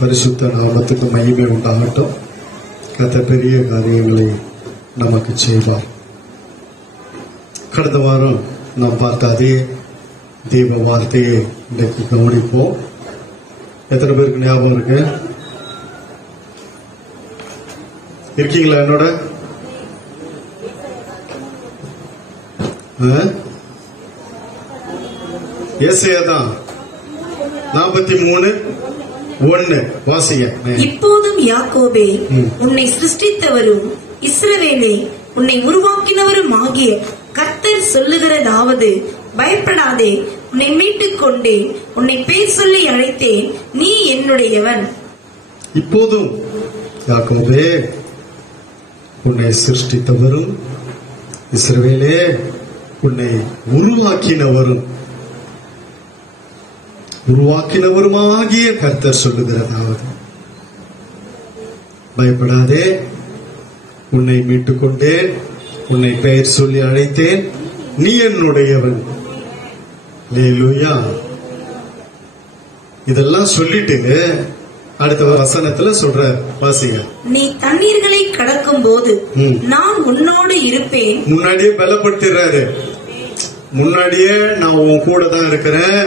பரிசுத்த நாமத்துக்கு மகிமை உண்டாகட்டும். கர்த்தர் பெரிய காரியங்களை நமக்கு செய்வார். கடந்த வாரம் நாம் பார்த்த அதே தெய்வ வார்த்தையை இன்றைக்கு கவனிப்போம். எத்தனை பேருக்கு ஞாபகம் இருக்கு? இருக்கீங்களா என்னோட? ஏசாயா தான் 43:1 வாசிங்க. இப்போதும் யாக்கோபே, உன்னை சிருஷ்டித்தவரும் இஸ்ரவேலே, உன்னை உருவாக்கினவரும் ஆகிய கர்த்தர் சொல்லுகிறதாவது, பயப்படாதே, உன்னை மீட்டுக் கொண்டேன், உன்னை பேர் சொல்லி அழைத்தேன், நீ என்னுடையவன். இப்போதும் யாக்கோபே, உன்னை சிருஷ்டித்தவரும் இஸ்ரவேலே, உன்னை உருவாக்கினவருமாகிய கர்த்தர் சொல்லுகிறதாவது, பயப்படாதே, உன்னை மீட்டுக் கொண்டேன், உன்னை பெயர் சொல்லி அழைத்தேன், நீ என்னுடையவன். அல்லேலூயா. இதெல்லாம் சொல்லிட்டு அடுத்த வசனத்துல சொல்ற வாசிங்க. நீ தண்ணீர்களை கடக்கும் போது நான் உன்னோடு இருப்பேன். முன்னாடியே பலப்படுத்துறாரு. முன்னாடியே நான் உன் கூட தான் இருக்கிறேன்,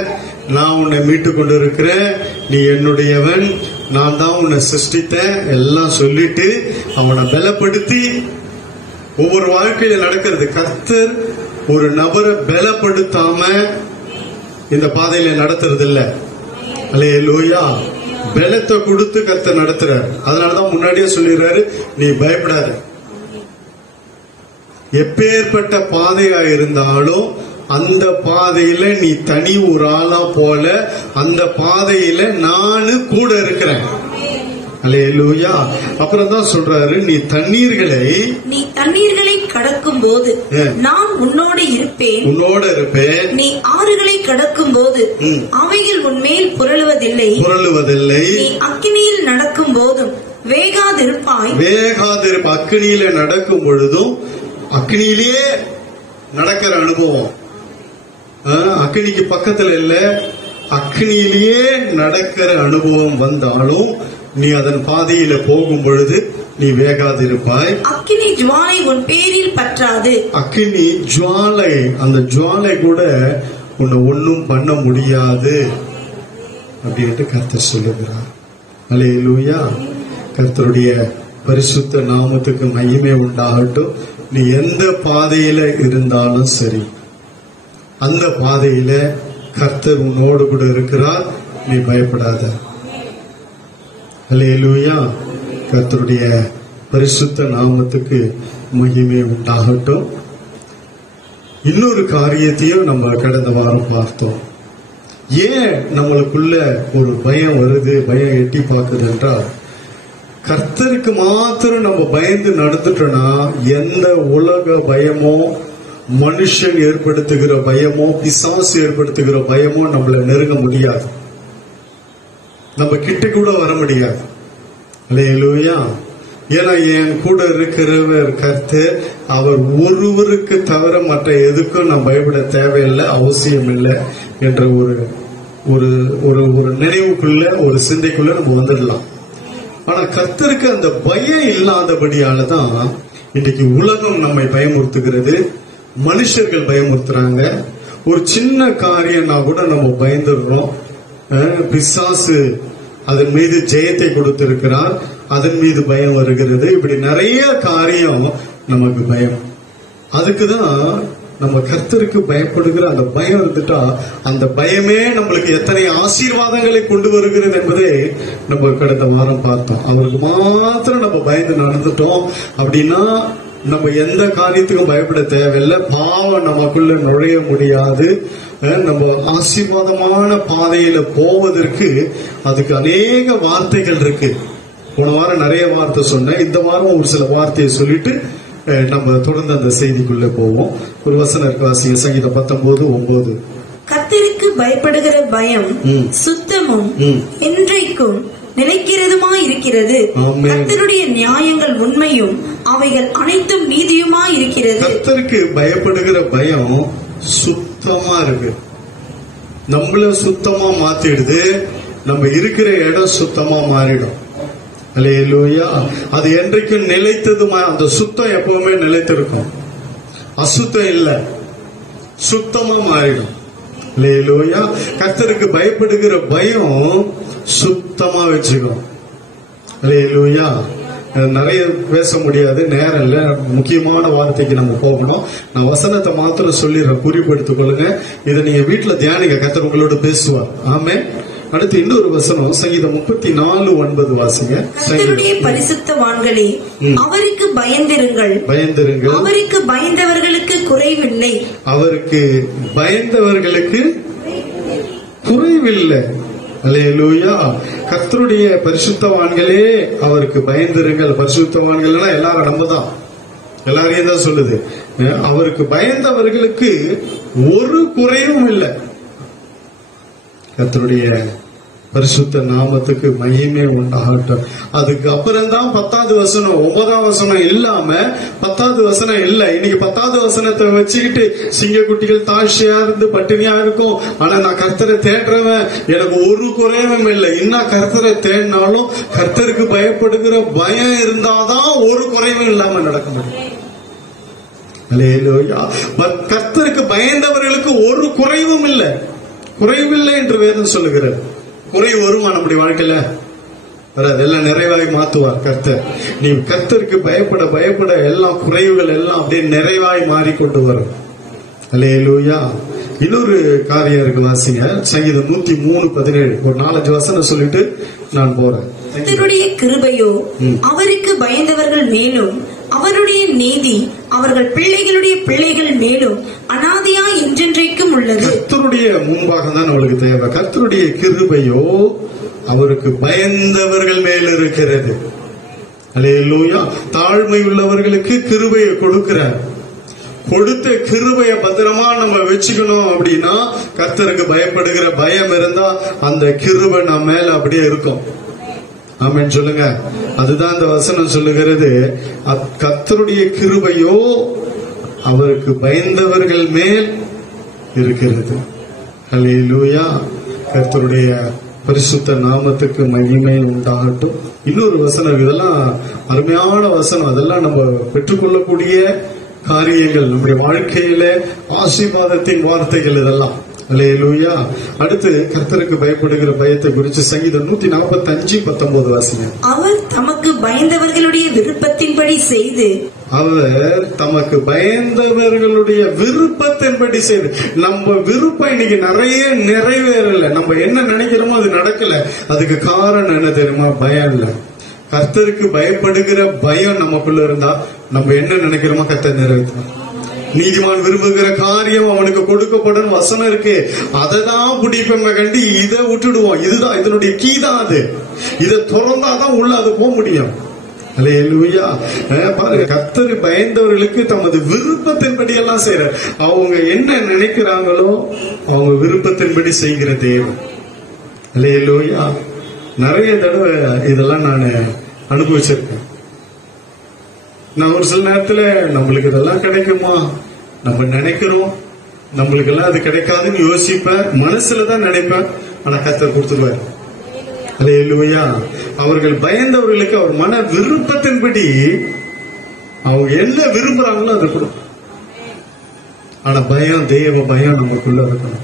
நான் உன்னை மீட்டு கொண்டு இருக்கிறேன், நீ என்னுடையவன், நான் தான் உன்னை சிருஷ்டித்தேன் எல்லாம் சொல்லிட்டு அவனை பலப்படுத்தி ஒவ்வொரு வாழ்க்கையில நடக்கிறது. கர்த்தர் ஒரு நபரை பலப்படுத்தாம இந்த பாதையில நடத்துறது இல்ல. அல்லேலூயா. பலத்தை கொடுத்து கர்த்தர் நடத்துறாரு. அதனாலதான் முன்னாடியே சொல்லிடுறாரு, நீ பயப்படாத. எப்பேற்பட்ட பாதையா இருந்தாலும் அந்த பாதையில நீ தனி ஒரு ஆளா போல, அந்த பாதையில நானு கூட இருக்கிறேன். அல்லேலூயா. அப்புறம் தான் சொல்றாரு, நீ தண்ணீர்களை கடக்கும் போது நான் உன்னோடு இருப்பேன். நீ ஆறுகளை கடக்கும் போது அவைகள் உன்மேல் புரளுவதில்லை. நீ அக்கினியில் நடக்கும் போதும் வேகாதிருப்பாய். அக்கினியில நடக்கும் பொழுதும் அக்கினியிலேயே நடக்கிற அனுபவம். அக்கினிக்கு பக்கத்துல இல்ல, அக்கினியிலேயே நடக்கிற அனுபவம் வந்தாலும் நீ அதன் பாதையில போகும் பொழுது நீ வேகாதிருப்பாய். அக்கினி ஜுவாலை உன் பேரில் பற்றாது. அக்கினி ஜுவாலை, அந்த ஜுவாலை கூட உன்னை ஒன்னும் பண்ண முடியாது அப்படின்ட்டு கர்த்தர் சொல்லுகிறார். அல்லேலூயா. கர்த்தருடைய பரிசுத்த நாமத்துக்கு மகிமை உண்டாகட்டும். நீ எந்த பாதையில இருந்தாலும் சரி, அந்த பாதையில கர்த்தர் உன்னோடு கூட இருக்கிறார். நீ பயப்படாத. அல்லேலூயா. கர்த்தருடைய பரிசுத்த நாமத்துக்கு மகிமை உண்டாகட்டும். இன்னொரு காரியத்தையும் நம்ம கடந்த வாரம் பார்த்தோம். ஏன் நம்மளுக்குள்ள ஒரு பயம் வருது, பயம் எட்டி பார்க்குது என்றால், கர்த்தருக்கு மாத்திரம் நம்ம பயந்து நடந்துட்டோம்னா எந்த உலக பயமோ, மனுஷன் ஏற்படுத்துகிற பயமோ, பிசாசு ஏற்படுத்துகிற பயமோ நம்மள நெருங்க முடியாது, நம்ம கிட்ட கூட வர முடியாது. அல்லேலூயா. ஏன்னா என் கூட இருக்கிறவர் கர்த்தர், அவர் ஒருவருக்கு தவிர மற்ற எதுக்கும் நான் பயப்பட தேவையில்லை, அவசியம் இல்லை என்ற ஒரு நினைவுக்குள்ள, ஒரு சிந்தைக்குள்ள நம்ம வந்துடலாம். ஆனா கர்த்தருக்கு அந்த பயம் இல்லாதபடியாலதான் இன்னைக்கு உலகம் நம்மை பயமுறுத்துகிறது, மனுஷர்கள் பயமுறுத்துறாங்க. ஒரு சின்ன காரியம்னா கூட நம்ம பயந்துடுறோம். பிசாசு அதன் மீது ஜெயத்தை கொடுத்திருக்கிறார், அதன் மீது பயம் வருகிறது. இப்படி நிறைய காரியம் நமக்கு பயம். அதுக்குதான் நம்ம கர்த்தருக்கு பயப்படுகிற அந்த பயம் இருந்துட்டா, அந்த பயமே நம்மளுக்கு எத்தனை ஆசீர்வாதங்களை கொண்டு வருகிறது என்பதை நம்ம கடந்த வாரம் பார்த்தோம். அவருக்கு மாத்திரம் நம்ம பயந்து நடந்துட்டோம் அப்படின்னா நம்ம எந்த காரியத்துக்கும் பயப்பட தேவையில்லை. பாவம் நமக்குள்ள நுழைய முடியாது. நம்ம ஆசீர்வாதமான பாதையில போவதற்கு அதுக்கு அநேக வார்த்தைகள் இருக்கு. போன வாரம் நிறைய வார்த்தை சொன்னேன். இந்த வாரம் ஒரு சில வார்த்தையை சொல்லிட்டு நம்ம தொடர்ந்து அந்த செய்திக்குள்ள போவோம். ஒரு வசனம் இருக்கு, வாசிங்க. சங்கீதம் 19:9. கர்த்தருக்கு அவருக்கு பயப்படுகிற பயம் சுத்தமும் என்றைக்கும் நிலைக்கிறதுமாயிருக்கிறது. கர்த்தருடைய நியாயங்கள் உண்மையும் அவைகள் அனைத்தும் நீதியுமாயிருக்கிறது. கர்த்தருக்கு பயப்படுகிற பயம் சுத்தமா இருக்கு. நம்மள சுத்தமா மாத்திடுது. நம்ம இருக்கிற இடம் சுத்தமா மாறிடும். அல்லேலூயா. அது என்றைக்கும் நிலைத்ததுமா. அந்த சுத்தம் எப்பவுமே நிலைத்திருக்கும். அசுத்தம் இல்ல, சுத்தமா மாறிடும். அல்லேலூயா. கர்த்தருக்கு பயப்படுகிற பயம் சுத்தமா வச்சுக்கணும். அல்லேலூயா. நிறைய பேச முடியாது, நேரம் இல்ல. முக்கியமான வார்த்தைக்கு நம்ம போகணும். நான் வசனத்தை மாத்திரம் சொல்லிடுறேன், குறிப்பெடுத்துக் கொள்ளுங்க. இதை நீங்க வீட்டுல தியானிங்க, கர்த்தர் உங்களோட பேசுவார். ஆமே. அடுத்து இன்னொரு வசனம், சங்கீதம் 34:9 வாசிங்க. கர்த்தருடைய பரிசுத்தவான்களே, அவருக்கு பயந்திருங்கள். பயந்திருங்கள். அவருக்கு பயந்தவர்களுக்கு குறைவில்லை. அவருக்கு பயந்தவர்களுக்கு குறைவில்லை. அல்லேலூயா. கர்த்தருடைய பரிசுத்தவான்களே, அவருக்கு பயந்திருங்கள். பரிசுத்தவான்கள்னா எல்லாரும் நம்ம தான், எல்லாரையும் தான் சொல்லுது. அவருக்கு பயந்தவர்களுக்கு ஒரு குறைவும் இல்லை. கர்த்தருடைய பரிசுத்த நாமத்துக்கு மகிமை உண்டாகட்டும். அதுக்கு அப்புறம் தான் 10வது வசனம். 9ஆம் வசனம் இல்லாம 10வது வசனம் இல்ல. இன்னைக்கு 10வது வசனத்தை வச்சுக்கிட்டு சிங்கக்குட்டிகள் தாழ்ச்சியா இருந்து பட்டினியா இருக்கும், ஆனா நான் கர்த்தரை தேடுறவன், எனக்கு ஒரு குறைவும் இல்லை. இன்னும் கர்த்தரை தேடினாலும் கர்த்தருக்கு பயப்படுகிற பயம் இருந்தாதான் ஒரு குறைவும் இல்லாம நடக்க முடியும். அல்லேலூயா. கர்த்தருக்கு பயந்தவர்களுக்கு ஒரு குறைவும் இல்லை. குறைவில்லை என்று வேதம் சொல்லுகிறது. குறை வருமா நம்முடைய வாழ்க்கையில? வராது. எல்லாம் நிறைவாய் மாத்துவார் கர்த்தர். நீ கர்த்தருக்கு பயப்பட பயப்பட எல்லாம் குறைவுகள் எல்லாம் அப்படியே நிறைவாய் மாறிக்கொண்டு வரும். அல்லேலூயா. இன்னொரு காரியம் இருக்கு, வாசிங்க. சங்கீதம் 103:17. ஒரு 4-5 வசனம் சொல்லிட்டு நான் போறேன். கர்த்தருடைய கிருபையோ அவருக்கு பயந்தவர்கள் மேலும் அவருடைய நீதி அவர்கள் பிள்ளைகளுடைய பிள்ளைகள் மேலும் அனாதியா என்றென்றைக்கும் உள்ளது. கர்த்தருடைய முன்பாக தான் அவளுக்கு தேவை. கர்த்தருடைய கிருபையோ அவருக்கு பயந்தவர்கள் மேல் இருக்கிறது. அல்லேலூயா. தாழ்மை உள்ளவர்களுக்கு கிருபையை கொடுக்கிறார். கொடுத்த கிருபையை பத்திரமா நம்ம வச்சுக்கணும். அப்படின்னா கர்த்தருக்கு பயப்படுகிற பயம் இருந்தா அந்த கிருபை நம்ம மேல அப்படியே இருக்கும். ஆமென் சொல்லுங்க. அதுதான் அந்த வசனம் சொல்லுகிறது. கர்த்தருடைய கிருபையோ அவருக்கு பயந்தவர்கள் மேல் இருக்கிறது. அல்லேலூயா. கர்த்தருடைய பரிசுத்த நாமத்துக்கு மகிமை உண்டாகட்டும். இன்னொரு வசனம், இதெல்லாம் அருமையான வசனம். அதெல்லாம் நம்ம பெற்றுக்கொள்ளக்கூடிய காரியங்கள், நம்முடைய வாழ்க்கையில ஆசீர்வாதத்தின் வார்த்தைகள் இதெல்லாம். அல்லேலூயா. அடுத்து கர்த்தருக்கு பயப்படுகிற பயத்தை குறித்து சங்கீதம் 145:19 வாசிங்க. அவர் தமக்கு பயந்தவர்களுடைய விருப்பத்தின்படி செய்து, அவர் தமக்கு பயந்தவர்களுடைய விருப்பத்தின்படி செய்து. நம்ம விருப்பம் இன்னைக்கு நிறைய நிறைவேறல. நம்ம என்ன நினைக்கிறோமோ அது நடக்கல. அதுக்கு காரணம் என்ன தெரியுமா? பயம் இல்ல. கர்த்தருக்கு பயப்படுகிற பயம் நமக்குள்ள இருந்தா நம்ம என்ன நினைக்கிறோமோ கர்த்தர் நிறைவேற்றுவார். நீதிமான் விரும்புகிற காரியம் அவனுக்கு கொடுக்கப்படும் வசனம் இருக்கு. அதை தான் பிடிப்போமே கண்டு இதை விட்டுடுவோம். இதுதான் இதனுடைய கீ தான். அது இதை திறந்தாதான் உள்ள அது போக முடியும். அல்லேலூயா. பாருங்க, கர்த்தர் பயந்தவர்களுக்கு தமது விருப்பத்தின்படி எல்லாம் செய்யற. அவங்க என்ன நினைக்கிறாங்களோ அவங்க விருப்பத்தின்படி செய்கிற தேவன். அல்லேலூயா. நிறைய தடவை இதெல்லாம் நான் அனுபவிச்சிருக்கேன். நான் ஒரு சில நேரத்துல நம்மளுக்கு இதெல்லாம் கிடைக்குமா, நம்ம நினைக்கிறோம், நம்மளுக்கு எல்லாம் அது கிடைக்காதுன்னு யோசிப்பேன். மனசுலதான் நினைப்பேன். ஆனா கர்த்தர் கொடுத்துருவார். அல்லேலூயா. அவர்கள் பயந்தவர்களுக்கு அவர் மன விருப்பத்தின்படி அவங்க என்ன விரும்புறாங்களோ அது கொடுக்கும். ஆனா பயம், தேவ பயம் நமக்குள்ள இருக்கணும்.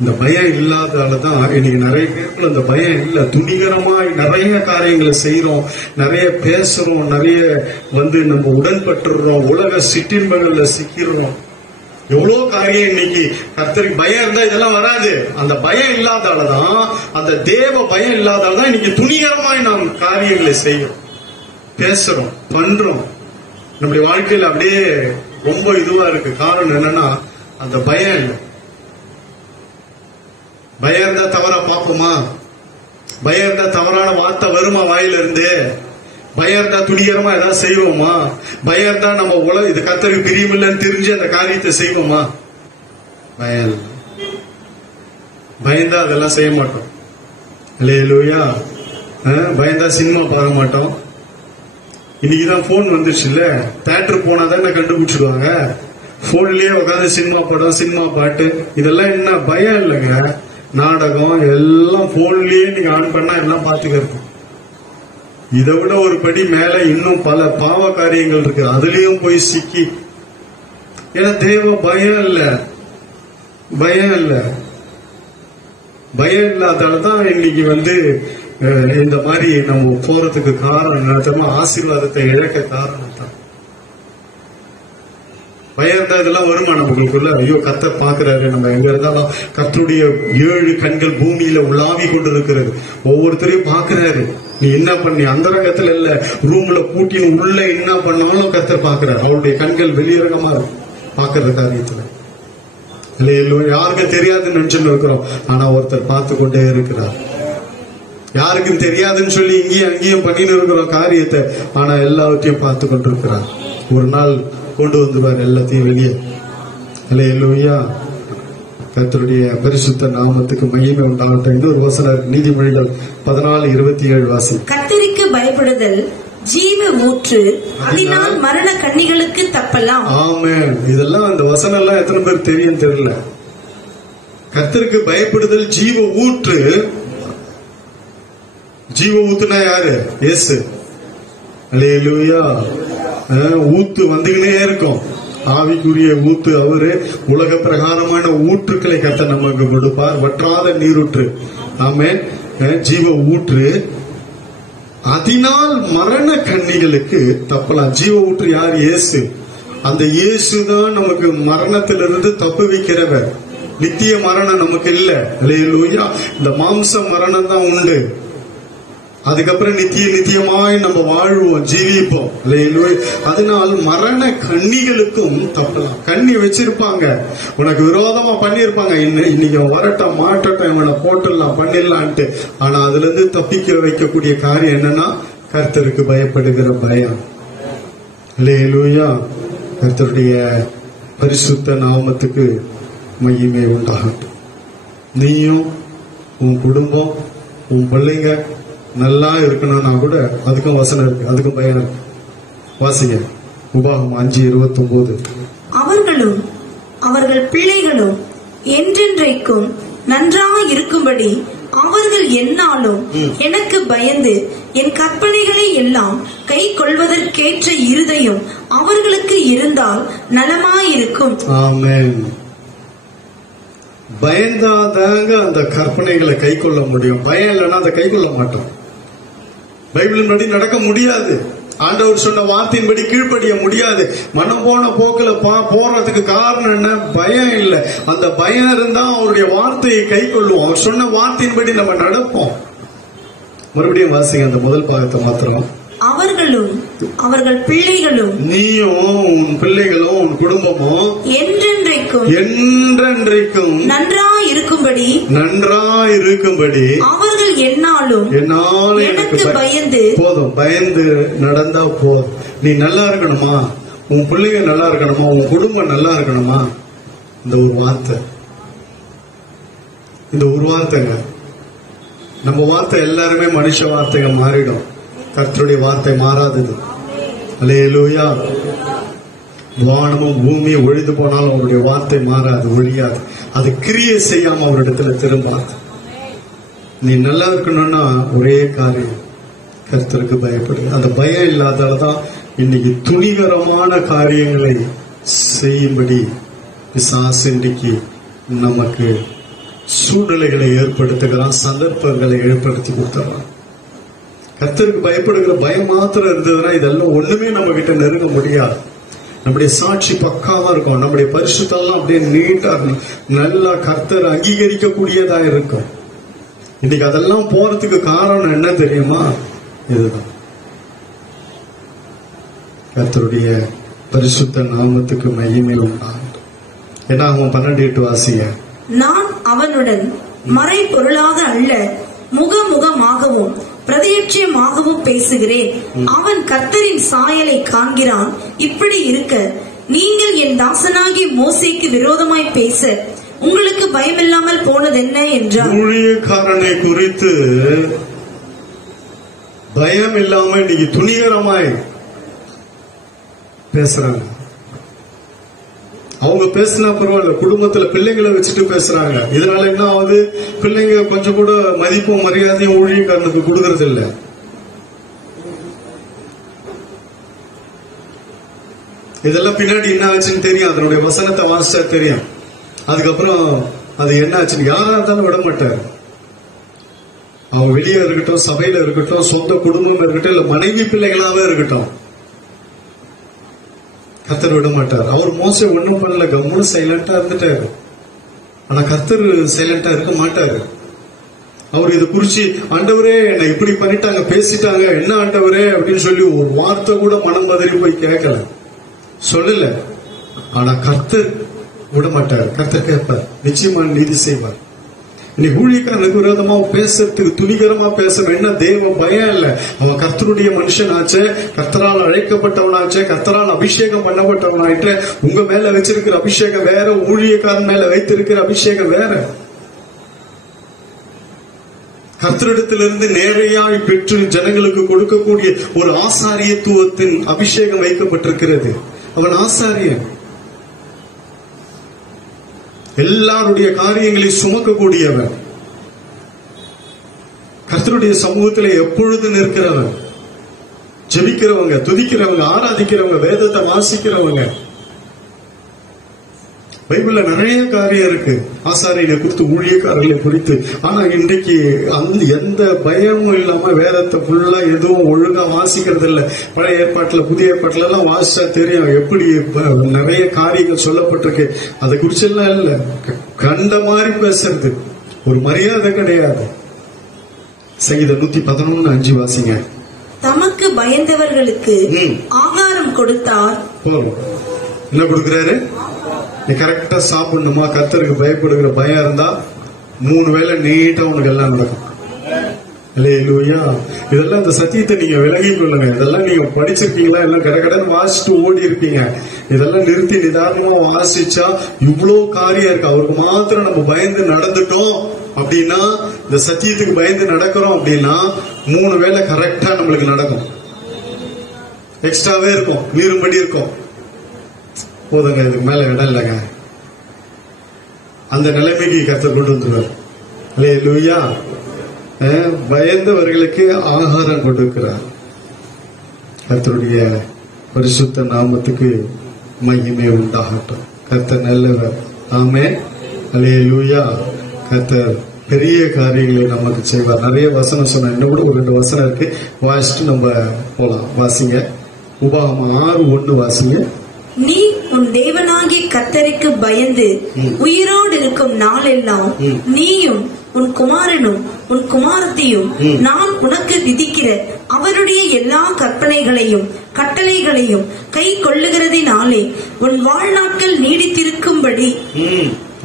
இந்த பயம் இல்லாதாலதான் இன்னைக்கு நிறைய பேருக்கு அந்த பயம் இல்ல. துணிகரமாய் நிறைய காரியங்களை செய்யறோம், நிறைய பேசுறோம், நிறைய நம்ம உடன்பட்டுறோம், உலக சிற்றின்பங்கள்ல சிக்கிறோம். எவ்வளவு காரியம் இன்னைக்கு. கர்த்தருக்கு பயம் இருந்தா இதெல்லாம் வராது. அந்த பயம் இல்லாதாலதான், அந்த தேவ பயம் இல்லாதாலதான் இன்னைக்கு துணிகரமாய் நாம் காரியங்களை செய்யறோம், பேசுறோம், பண்றோம். நம்முடைய வாழ்க்கையில அப்படியே ரொம்ப இதுவா இருக்கு. காரணம் என்னன்னா அந்த பயம் இல்லை. பயம் இருந்தா தவறா பார்ப்போமா? பயம் இருந்தா தவறான வார்த்தை வருமா வாயில இருந்து? பயம் இருந்தா துணிகரமா ஏதாவது செய்வோமா? பயம் இருந்தா நம்ம இது கர்த்தருக்கு பிரியமில்லைன்னு தெரிஞ்சு அந்த காரியத்தை செய்வோமா? பயம். பயந்தா அதெல்லாம் செய்ய மாட்டோம். அல்லேலூயா. பயந்தா சினிமா பார்க்க மாட்டோம். இன்னைக்குதான் போன் வந்துருச்சு இல்ல, தியேட்டர் போனாதான் கண்டுபிடிச்சிடுவாங்க. போன்லயே உட்காந்து சினிமா படம், சினிமா பாட்டு, இதெல்லாம் என்ன பயம் இல்லைங்க. நாடகம் எல்லாம் போன்லயே நீங்க ஆன் பண்ணா எல்லாம் பாத்துக்கிறது. இதை விட ஒரு படி மேல இன்னும் பல பாவ காரியங்கள் இருக்கு, அதுலயும் போய் சிக்கி. ஏன்னா தேவ பயம் இல்ல, பயம் இல்ல, பயம் இல்லாதால்தான் இன்னைக்கு இந்த மாதிரி நம்ம போறதுக்கு காரணம், ஆசீர்வாதத்தை இழக்க காரணம் தான் பயம் இருந்தா. இதெல்லாம் வருமா நமக்குள்ள? ஐயோ கர்த்தர் பாக்குறாரு, நம்ம எங்க இருந்தாலும் கர்த்தருடைய 7 கண்கள் பூமியில உலாவி கொண்டு இருக்கிறது, ஒவ்வொருத்தரையும் பாக்குறாரு. நீ என்ன பண்ணி அந்தரங்கத்துல இல்ல, ரூம்ல பூட்டி உள்ள என்ன பண்ணாலும் கர்த்தர் பாக்குறாரு. அவருடைய கண்கள் வெளியரங்கமா இருக்கும் பாக்குற காரியத்துல. யாருக்கும் தெரியாதுன்னு நினைச்சுன்னு இருக்கிறோம், ஆனா ஒருத்தர் பார்த்து கொண்டே இருக்கிறார். யாருக்கும் தெரியாதுன்னு சொல்லி இங்கேயும் அங்கேயும் பண்ணிட்டு இருக்கிறோம் காரியத்தை, ஆனா எல்லாவற்றையும் பார்த்து கொண்டிருக்கிறார். ஒரு நாள் கொண்டு வந்துருவார் எல்லாத்தையும் வெளியே. அல்லேலூயா. கர்த்தருடைய பரிசுத்த நாமத்துக்கு மகிமை உண்டாகட்டும். இன்னொரு வசனம் இருக்கு, நீதிமொழிகள் 14:27 வாசி. கர்த்தருக்கு பயப்படுதல் ஜீவ ஊற்று, அதனால் மரண கண்ணிகளுக்கு தப்பலாம். ஆமென். இதெல்லாம் அந்த வசனம் எல்லாம் எத்தனை பேர் தெரியும் தெரியல. கர்த்தருக்கு பயப்படுதல் ஜீவ ஊற்று. ஜீவ ஊத்துனா யாரு? இயேசு. அல்லேலூயா. ஊத்து வந்துகினே இருக்கும், ஆவிக்குரிய ஊத்து அவரு. உலக பிரகாரமான ஊற்றுக்களை கர்த்தர் நமக்கு கொடுப்பார், வற்றாத நீரூற்று. ஆமென். ஜீவ ஊற்று, அதனால் மரண கண்ணிகளுக்கு தப்பலாம். ஜீவ ஊற்று யார்? இயேசு. அந்த இயேசுதான் நமக்கு மரணத்திலிருந்து தப்பு வைக்கிறவர். நித்திய மரணம் நமக்கு இல்ல. அல்லேலூயா. இந்த மாம்ச மரணம் தான் உண்டு. அதுக்கப்புறம் நித்தியமாய் நம்ம வாழ்வோம், ஜீவிப்போம். அதனால் மரண கண்ணிகளுக்கும் தப்பலாம். கண்ணி வச்சிருப்பாங்க, உனக்கு விரோதமா பண்ணிருப்பாங்க. இன்னைக்கு வரட்டும் மாற்றட்டும், இவனை போட்டுடலாம் பண்ணிடலான்ட்டு. ஆனா அதுல இருந்து தப்பிக்க வைக்கக்கூடிய காரியம் என்னன்னா கர்த்தருக்கு பயப்படுகிற பயம். அல்லேலூயா. கர்த்தருடைய பரிசுத்த நாமத்துக்கு மகிமை உண்டாகட்டும். நீயும் உன் குடும்பம் உன் பிள்ளைங்க நல்லா இருக்கணும்னா கூட அதுக்கும் வசனம் இருக்கு, அதுக்கும் பயம் இருக்கு. வாசிங்க உபாகமம் 5:29. அவர்களும் அவர்கள் பிள்ளைகளும் என்றென்றைக்கும் நன்றாக இருக்கும்படி அவர்கள் எந்நாளும் எனக்கு பயந்து என் கற்பனைகளை எல்லாம் கை கொள்வதற்கேற்ற இருதயம் அவர்களுக்கு இருந்தால் நலமாயிருக்கும். ஆமென். பயந்தாதாங்க அந்த கற்பனைகளை கை கொள்ள முடியும். பயம் இல்லைன்னா அதை கை கொள்ள மாட்டோம். பைபிளின் படி நடக்க முடியாது. ஆண்டவர் சொன்ன வார்த்தையின்படி கீழ்ப்படிய முடியாது. மனம் போன போக்குல போறதுக்கு காரணம் என்ன? பயம் இல்லை. அந்த பயம் இருந்தா அவருடைய வார்த்தையை கை கொள்வோம். அவர் சொன்ன வார்த்தையின்படி நம்ம நடப்போம். மறுபடியும் வாசிங்க அந்த முதல் பாகத்தை மாத்திரம். அவர்களும் அவர்கள் பிள்ளைகளும், நீயும் உன் பிள்ளைகளும் உன் குடும்பமும் என்றென்றைக்கும் நன்றாயிருக்கும்படி அவர்கள் எந்நாளும் எனக்கு பயந்து. போதும், பயந்து நடந்தா போதும். நீ நல்லா இருக்கணுமா, உன் பிள்ளைங்க நல்லா இருக்கணுமா, உன் குடும்பம் நல்லா இருக்கணுமா, இந்த ஒரு வார்த்தை, இந்த ஒரு வார்த்தைங்க. நம்ம வார்த்தை எல்லாருமே மனுஷ வார்த்தைகள் மாறிடும், கர்த்தருடைய வார்த்தை மாறாதது. அல்லேலூயா. வானமும் பூமியும் ஒழிந்து போனாலும் அவருடைய வார்த்தை மாறாது, ஒழியாது. அது கிரியை செய்யாம அவரிடத்துல திரும்பாது. நீ நல்லா இருக்கணும்னா ஒரே காரியம், கர்த்தருக்கு பயப்படு. அந்த பயம் இல்லாதால்தான் இன்னைக்கு துணிகரமான காரியங்களை செய்யும்படி பிசாசு இன்றைக்கு நமக்கு சூழ்நிலைகளை ஏற்படுத்துகிறான், சந்தர்ப்பங்களை ஏற்படுத்தி கொடுத்துறான். கர்த்தருக்கு பயப்படுகிற பயம் மாத்திரம் இருந்ததுன்னா இதெல்லாம் ஒண்ணுமே நம்ம கிட்ட நெருங்க முடியாது. நம்முடைய சாட்சி பக்காவா இருக்கும், நம்முடைய பரிசுத்தெல்லாம் அப்படியே நீட்டா இருக்கும், நல்லா கர்த்தர் அங்கீகரிக்கக்கூடியதா இருக்கும். இன்னைக்கு அதெல்லாம் போறதுக்கு காரணம் என்ன தெரியுமா? இதுதான் கர்த்தருடைய பரிசுத்த நாமத்துக்கு மகிமை உண்டாகும். ஏன்னா அவன் 12:8 வாசிங்க. நான் அவனுடன் மறை பொருளாக அல்ல முகமுகமாகவும் பிரதியட்சமாகவும் பேசுகிறேன். அவன் கர்த்தரின் சாயலை காண்கிறான். இப்படி இருக்க நீங்கள் என் தாசனாகிய மோசேக்கு விரோதமாய் பேச உங்களுக்கு பயமில்லாமல் போனது என்ன என்றார். ஊழியக்காரனை குறித்து பயம் இல்லாம இன்னைக்கு துணிகரமாய் பேசுறாங்க. அவங்க பேசினா பரவாயில்ல, குடும்பத்துல பிள்ளைங்களை வச்சுட்டு பேசுறாங்க. இதனால என்ன ஆகுது? பிள்ளைங்க கொஞ்சம் கூட மதிப்பும் மரியாதையும் ஊழியக்காரனுக்கு கொடுக்கறது இல்ல. இதெல்லாம் பின்னாடி என்ன ஆச்சுன்னு தெரியும். அதனுடைய வசனத்தை வாசிச்சா தெரியும். அதுக்கப்புறம் அது என்ன ஆச்சுன்னு யாரா இருந்தாலும் விட மாட்டாரு. அவங்க வெளியே இருக்கட்டும், சபையில இருக்கட்டும், சொந்த குடும்பம் இருக்கட்டும், இல்ல மனைவி பிள்ளைகளாவே இருக்கட்டும், கர்த்தர் விட மாட்டார். அவர் மோசே ஒண்ணும் பண்ணல, கம்முன்னு சைலண்டா இருந்துட்டாரு. ஆனா கர்த்தர் சைலண்டா இருக்க மாட்டாரு. அவர் இதை குறிச்சு, ஆண்டவரே என்னை இப்படி பண்ணிட்டாங்க, பேசிட்டாங்க, என்ன ஆண்டவரே அப்படின்னு சொல்லி ஒரு வார்த்தை கூட மனம் பதறி போய் கேட்கல, சொல்லல. ஆனா கர்த்தர் விட மாட்டார். கர்த்தர் கேட்பார், நிச்சயமா நீதி செய்வார். இன்னைக்கு ஊழியக்காரனுக்கு விரோதமா பேசுறதுக்கு துணிகரமா பேசணும். என்ன தேவ பயம் இல்ல. அவன் கர்த்தருடைய மனுஷன் ஆச்சு, கர்த்தரால் அழைக்கப்பட்டவனாச்சு, கர்த்தரால் அபிஷேகம் பண்ணப்பட்டவனாயிட்டு. உங்க மேல வச்சிருக்கிற அபிஷேகம் வேற, ஊழியக்காரன் மேல வைத்திருக்கிற அபிஷேகம் வேற. கர்த்தரிடத்திலிருந்து நேரையாய் பெற்று ஜனங்களுக்கு கொடுக்கக்கூடிய ஒரு ஆசாரியத்துவத்தின் அபிஷேகம் வைக்கப்பட்டிருக்கிறது. அவன் ஆசாரியன், எல்லாருடைய காரியங்களை சுமக்கக்கூடியவன், கர்த்தருடைய சமூகத்தில் எப்பொழுது நிற்கிறவன், ஜெபிக்கிறவங்க, துதிக்கிறவங்க, ஆராதிக்கிறவங்க, வேதத்தை வாசிக்கிறவங்க. பைபிள்ல நிறைய காரியம் இருக்கு ஆசாரியனை குறித்து, ஊழியக்காரர்களை குறித்து. ஆனா இன்றைக்கு எந்த பயமும் இல்லாம வேதத்தை ஃபுல்லா எதுவும் ஒழுங்கா வாசிக்கிறது இல்ல. பழைய ஏற்பாட்டுல புதிய ஏற்பாட்டுல எல்லாம் வாசிச்சா தெரியும் எப்படி நிறைய காரியங்கள் சொல்லப்பட்டிருக்கு. அதை குறிச்செல்லாம் இல்ல, கண்ட மாதிரி பேசுறது, ஒரு மரியாதை கிடையாது. சங்கீதம் 111:5 வாசிங்க. தமக்கு பயந்தவர்களுக்கு ஆகாரம் கொடுத்தார். போதும். என்ன கொடுக்கிறாரு? நீ கரெக்டா சாப்பிடணுமா? கர்த்தருக்கு பயப்படுகிற பயம் இருந்தா 3 வேளை நீட்டா உனக்கு எல்லாம் நடக்கும். அல்லேலூயா. இதெல்லாம் இந்த சத்தியத்தை நீங்க விலகி கொள்ளுங்க. இதெல்லாம் நீங்க படிச்சிருக்கீங்களா? எல்லாம் கடகடன்னு வாசிட்டு ஓடி இருப்பீங்க. இதெல்லாம் நிறுத்தி நிதானமா வாசிச்சா இவ்வளவு காரியம் இருக்கு. அவருக்கு மாத்திரம் நம்ம பயந்து நடந்துட்டோம் அப்படின்னா, இந்த சத்தியத்துக்கு பயந்து நடக்கிறோம் அப்படின்னா 3 வேளை கரெக்டா நம்மளுக்கு நடக்கும். எக்ஸ்ட்ராவே இருக்கும், மீறும்படி இருக்கும். போதுங்க, இதுக்கு மேல இடம் இல்லைங்க. அந்த நிலைமைக்கு கர்த்தர் கொண்டு வந்துருவார். அல்லேலூயா. பயந்தவர்களுக்கு ஆகாரம் கொடுக்கிறார். கர்த்தருடைய பரிசுத்த நாமத்துக்கு மகிமை உண்டாகட்டும். கர்த்தர் நல்லவர். ஆமென். அல்லேலூயா. கர்த்தர் பெரிய காரியங்களை நமக்கு செய்வார். நிறைய வசனம் சொன்ன, இன்னும் கூட ஒரு 2 வசனம் இருக்கு, வாசிட்டு நம்ம போலாம். வாசிங்க. உபாகமம் 6:1 வாசிங்க. நீ உன் தேவனாகிய கர்த்தருக்கு பயந்து உயிரோடு இருக்கும் நாளெல்லாம் நீயும் உன் குமாரனும் உன் குமாரத்தையும் நான் உனக்கு விதிக்கிற அவருடைய எல்லா கற்பனைகளையும் கட்டளைகளையும் கை கொள்ளுகிறதினாலே உன் வாழ்நாட்கள் நீடித்திருக்கும்படி.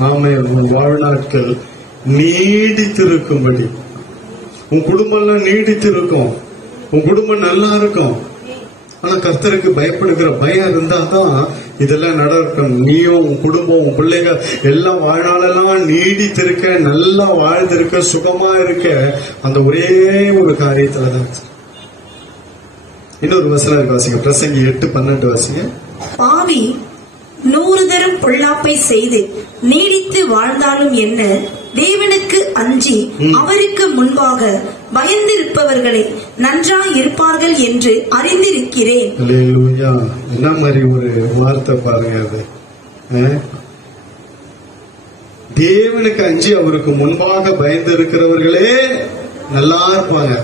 ஆமென். உன் வாழ்நாட்கள் நீடித்திருக்கும்படி. உன் குடும்பம் நீடித்திருக்கும், உன் குடும்பம் நல்லா இருக்கும். ஆனா கர்த்தருக்கு பயப்படுகிற பயம் இருந்தாதான் இதெல்லாம் நடக்கும். நீயும் உன் குடும்பம், உன் பிள்ளைங்க எல்லாம் வாழ்நாளெல்லாம் நீடித்திருக்க, நல்லா வாழ்ந்திருக்க, சுகமா இருக்க, அந்த ஒரே ஒரு காரியத்துலதான். இன்னொரு வசனம் இருக்கு, வாசிங்க. பிரசங்கி 8:12 வாசிங்க. பாவி 100 தரம் பொல்லாப்பை செய்து நீடித்து வாழ்ந்தாலும் என்ன, தேவனுக்கு அஞ்சி அவருக்கு முன்பாக பயந்திருப்பவர்களே நன்றாய் இருப்பார்கள் என்று அறிந்திருக்கிறேன். அல்லேலூயா. என்ன மாதிரி ஒரு வார்த்தை பாருங்க அது. தேவனுக்கு அஞ்சி அவருக்கு முன்பாக பயந்து இருக்கிறவர்களே நல்லா இருப்பாங்க.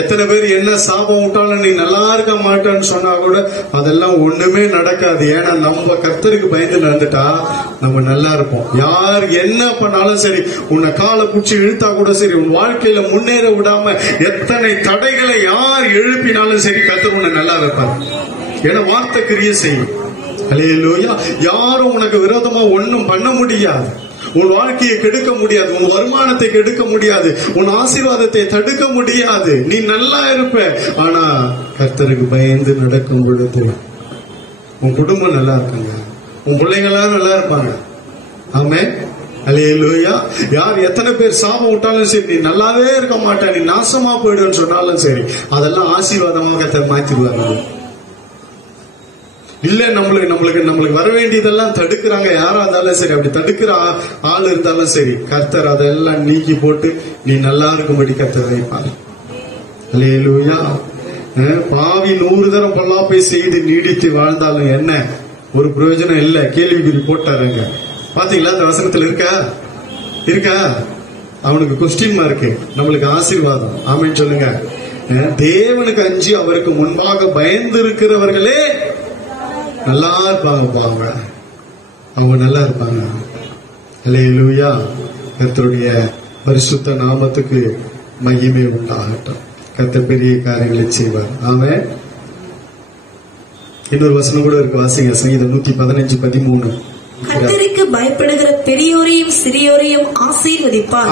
எத்தனை பேர் என்ன சாபம் விட்டாலும் நீ நல்லா இருக்க மாட்டேன்னு சொன்னா கூட அதெல்லாம் ஒண்ணுமே நடக்காது. ஏன்னா நம்ம கர்த்தருக்கு பயந்து நடந்துட்டா நம்ம நல்லா இருப்போம். யார் என்ன பண்ணாலும் சரி, உன்னை காலை பிடிச்சி இழுத்தா கூட சரி, உன் வாழ்க்கையில முன்னேற விடாம எத்தனை தடைகளை யார் எழுப்பினாலும் சரி, கர்த்தர் உன்னை நல்லா வைப்பார். ஏன்னா வார்த்தை கிரியை செய்யும். அல்லேலூயா. யாரும் உனக்கு விரோதமா ஒண்ணும் பண்ண முடியாது. உன் வாழ்க்கையை கெடுக்க முடியாது, உன் வருமானத்தை கெடுக்க முடியாது, உன் ஆசீர்வாதத்தை தடுக்க முடியாது. நீ நல்லா இருப்ப. ஆனா கர்த்தருக்கு பயந்து நடக்கும் பொழுது உன் குடும்பம் நல்லா இருக்குங்க, உன் பிள்ளைங்களா நல்லா இருப்பாங்க. ஆமென். அல்லேலூயா. யார் எத்தனை பேர் சாபம் விட்டாலும் சரி, நீ நல்லாவே இருக்க மாட்ட, நீ நாசமா போயிடுன்னு சொன்னாலும் சரி, அதெல்லாம் ஆசீர்வாதமாக மாத்திடுவாங்க. இல்ல நம்மளுக்கு வர வேண்டியதெல்லாம் தடுக்கிறாங்க, யாரா இருந்தாலும் சரி, அப்படி தடுக்கிற ஆள் இருந்தாலும் சரி, கர்த்தர் அதெல்லாம் நீக்கி போட்டு நீ நல்லா இருக்கும்படி கர்த்தர் வைப்பார். அல்லேலூயா. பாவி 100 தரம் பொல்லாப்பை செய்து நீடித்து வாழ்ந்தாலும் என்ன ஒரு பிரயோஜனம் இல்ல, கேள்விக்குறி போட்டாருங்க. பாத்தீங்களா அந்த வசனத்துல இருக்கா அவனுக்கு கொஸ்டின் மார்க், நம்மளுக்கு ஆசீர்வாதம். ஆமென் சொல்லுங்க. தேவனுக்கு அஞ்சி அவருக்கு முன்பாக பயந்து இருக்கிறவர்களே நல்லா இருப்பாங்க, அவங்க நல்லா இருப்பாங்க. அல்லேலூயா. கர்த்தருடைய பரிசுத்த நாமத்துக்கு மகிமை உண்டாகட்டும். கர்த்தர் பெரிய காரியங்களை செய்வார். ஆமென். இன்னொரு வசனம் கூட இருக்கு, வாசிங்க. சங்கீதம் 115:13. கர்த்தருக்கு பயப்படுகிற பெரியோரையும் சிறியோரையும் ஆசீர்வதிப்பார்.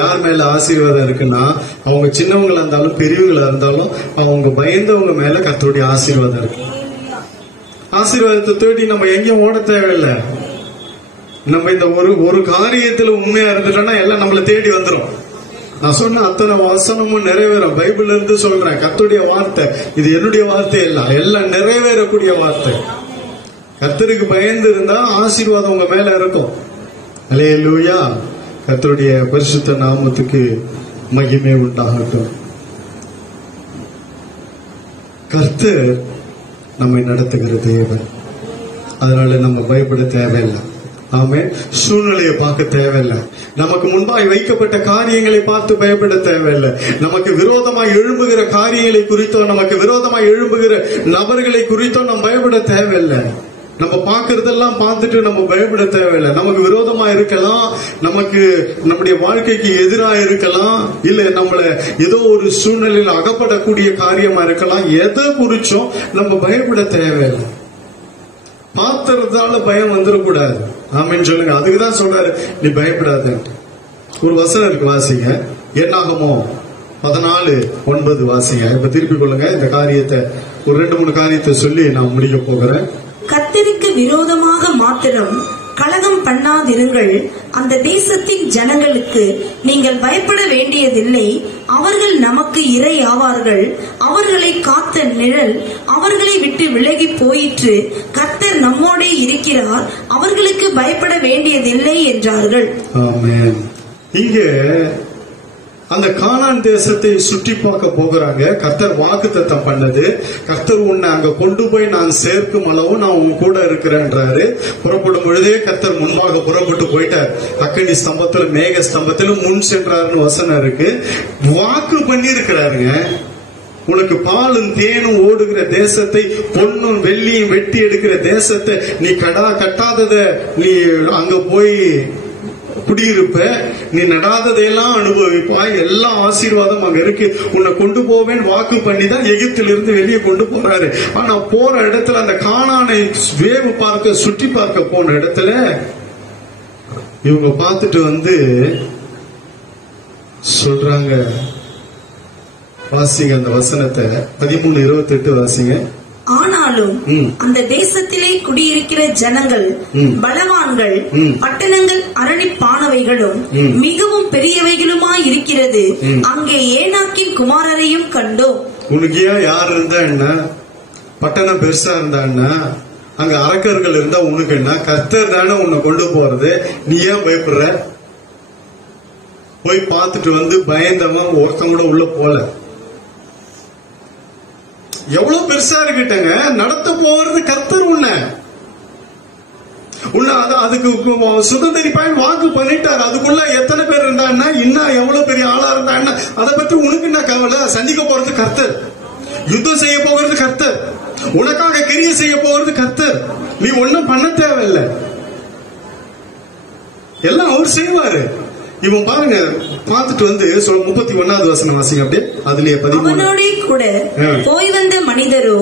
யார் மேல ஆசீர்வாதம் இருக்குன்னா, அவங்க சின்னவங்களா இருந்தாலும் பெரியவங்களா இருந்தாலும் அவங்க பயந்தவங்க மேல கர்த்தருடைய ஆசீர்வாதம் இருக்கு. ஆசீர்வாதத்தை தேடி நம்ம எங்கேயும் ஓட தேவையில்லை. நம்ம இந்த ஒரு காரியத்துல உண்மையா இருந்துட்டோம்னா எல்லாம் நம்மள தேடி வந்துடும். நான் சொன்ன அத்தனை வசனமும் நிறைவேறும். பைபிள்ல இருந்து சொல்றேன், கர்த்தருடைய வார்த்தை, இது என்னுடைய வார்த்தை எல்லாம் நிறைவேறக்கூடிய வார்த்தை. கர்த்தருக்கு பயந்து இருந்தா ஆசீர்வாதம் உங்க மேல இருக்கும். அல்லேலூயா. கர்த்தருடைய பரிசுத்த நாமத்துக்கு மகிமை உண்டாகட்டும். கர்த்தர் நம்மை நடத்துகிற தேவன், அதனால நம்ம பயப்பட தேவையில்லை. ஆமென். சூழ்நிலையை பார்க்க தேவையில்லை. நமக்கு முன்பாய் வைக்கப்பட்ட காரியங்களை பார்த்து பயப்பட தேவையில்லை. நமக்கு விரோதமாய் எழும்புகிற காரியங்களை குறித்தோ, நமக்கு விரோதமாய் எழும்புகிற நபர்களை குறித்தோ நம்ம பயப்பட தேவையில்லை. நம்ம பாக்குறதெல்லாம் பார்த்துட்டு நம்ம பயப்பட தேவையில்லை. நமக்கு விரோதமா இருக்கலாம், நமக்கு நம்முடைய வாழ்க்கைக்கு எதிராக இருக்கலாம், இல்ல நம்மள ஏதோ ஒரு சூழ்நிலையில் அகப்படக்கூடிய காரியமா இருக்கலாம். எதை குறிச்சும் நம்ம பயப்பட தேவையில்லை. பாத்துறதால பயம் வந்துடக்கூடாது. ஆமென் சொல்லுங்க. அதுக்குதான் சொல்றாரு, நீ பயப்படாத. ஒரு வசனம் இருக்கு, வாசிங்க. என்னாகமோ 14:9 வாசிங்க. இப்ப திருப்பி கொள்ளுங்க. இந்த காரியத்தை ஒரு 2-3 காரியத்தை சொல்லி நான் முடிக்க போகிறேன். கர்த்தருக்கு விரோதமாக மாத்திரம் கலகம் பண்ணாதிருங்கள். அந்த தேசத்தின் ஜனங்களுக்கு நீங்கள் பயப்பட வேண்டியதில்லை. அவர்கள் நமக்கு இறை ஆவார்கள். அவர்களை காத்த நிழல் அவர்களை விட்டு விலகி போயிற்று. கர்த்தர் நம்மோடே இருக்கிறார். அவர்களுக்கு பயப்பட வேண்டியதில்லை என்றார்கள். ஆமென். இங்க அந்த கானான் தேசத்தை சுற்றி பார்க்க போகிறாங்க. கர்த்தர் வாக்குத்தத்தம் பண்ணது, கர்த்தர் உன்னை அங்க கொண்டு போய் நான் சேர்க்கும் அளவு நான் உன் கூட இருக்கிறேன்றாரு. புறப்படும் பொழுதே கர்த்தர் முன்பாக புறப்பட்டு போயிட்டார். அக்கினி ஸ்தம்பத்துல மேக ஸ்தம்பத்துல முன் சென்றாருன்னு வசனம் இருக்கு. வாக்கு பண்ணி இருக்கிறாருங்க. உனக்கு பாலும் தேனும் ஓடுகிற தேசத்தை, பொன்னும் வெள்ளியும் வெட்டி எடுக்கிற தேசத்தை நீ கட்டாதத நீ அங்க போய் குடியிருப்ப, நீ நடாததையெல்லாம் அனுபவிப்பாய், எல்லா ஆசீர்வாதம் அங்க இருக்கு, உன்னை கொண்டு போவேன் வாக்கு பண்ணி தான் எகிப்திலிருந்து வெளியே கொண்டு போறாரு. ஆனா போற இடத்துல அந்த கானானை வேவு பார்க்க சுற்றி பார்க்க போன இடத்துல இவங்க பார்த்துட்டு வந்து சொல்றாங்க. வாசிங்க அந்த வசனத்தை. 13:28 வாசிங்க. ஆனாலும் அந்த தேசத்திலே குடியிருக்கிற ஜனங்கள் பலவான்கள், பட்டணங்கள் அரணிப்பானவைகளும் மிகவும் பெரியவைகளுமாய் இருக்கிறது. அங்கே ஏனாக்கின் குமாரரையும் கண்டோம். உனக்கு யார் இருந்தா என்ன, பட்டணம் பெருசா இருந்தா என்ன, அங்க அரக்கர்கள் இருந்தா உனக்கு என்ன, கர்த்தர் தானே உன்னை கொண்டு போறது, நீ ஏன் பயப்படுற? போய் பார்த்துட்டு வந்து பயந்தவன் ஒருத்தம் கூட உள்ள போல. எவ்வளவு பெருசா இருக்கட்டங்க, நடத்த போறது கர்த்தர் உன்னை அதுக்கு சுதந்திரிப்பாய் வாக்கு பண்ணிட்டாரு. அதுக்குள்ள எத்தனை பேர் இருந்தாங்கன்னா, இன்னும் எவ்வளவு பெரிய ஆளா இருந்தாங்கன்னா, அதை பற்றி உனக்கு என்ன கவலை? சந்திக்க போறது கர்த்தர், யுத்தம் செய்ய போகிறது கர்த்தர், உனக்காக கிரியை செய்ய போகிறது கர்த்தர். நீ ஒண்ணும் பண்ண தேவையில்லை, எல்லாம் அவர் செய்வாரு. இவன் பாருங்க, பார்த்துட்டு வந்து 31வது வசனம் வாசிங்க. அப்படியே அதுலயே 13. அவனோடே கூட போய் வந்த மனிதரோ,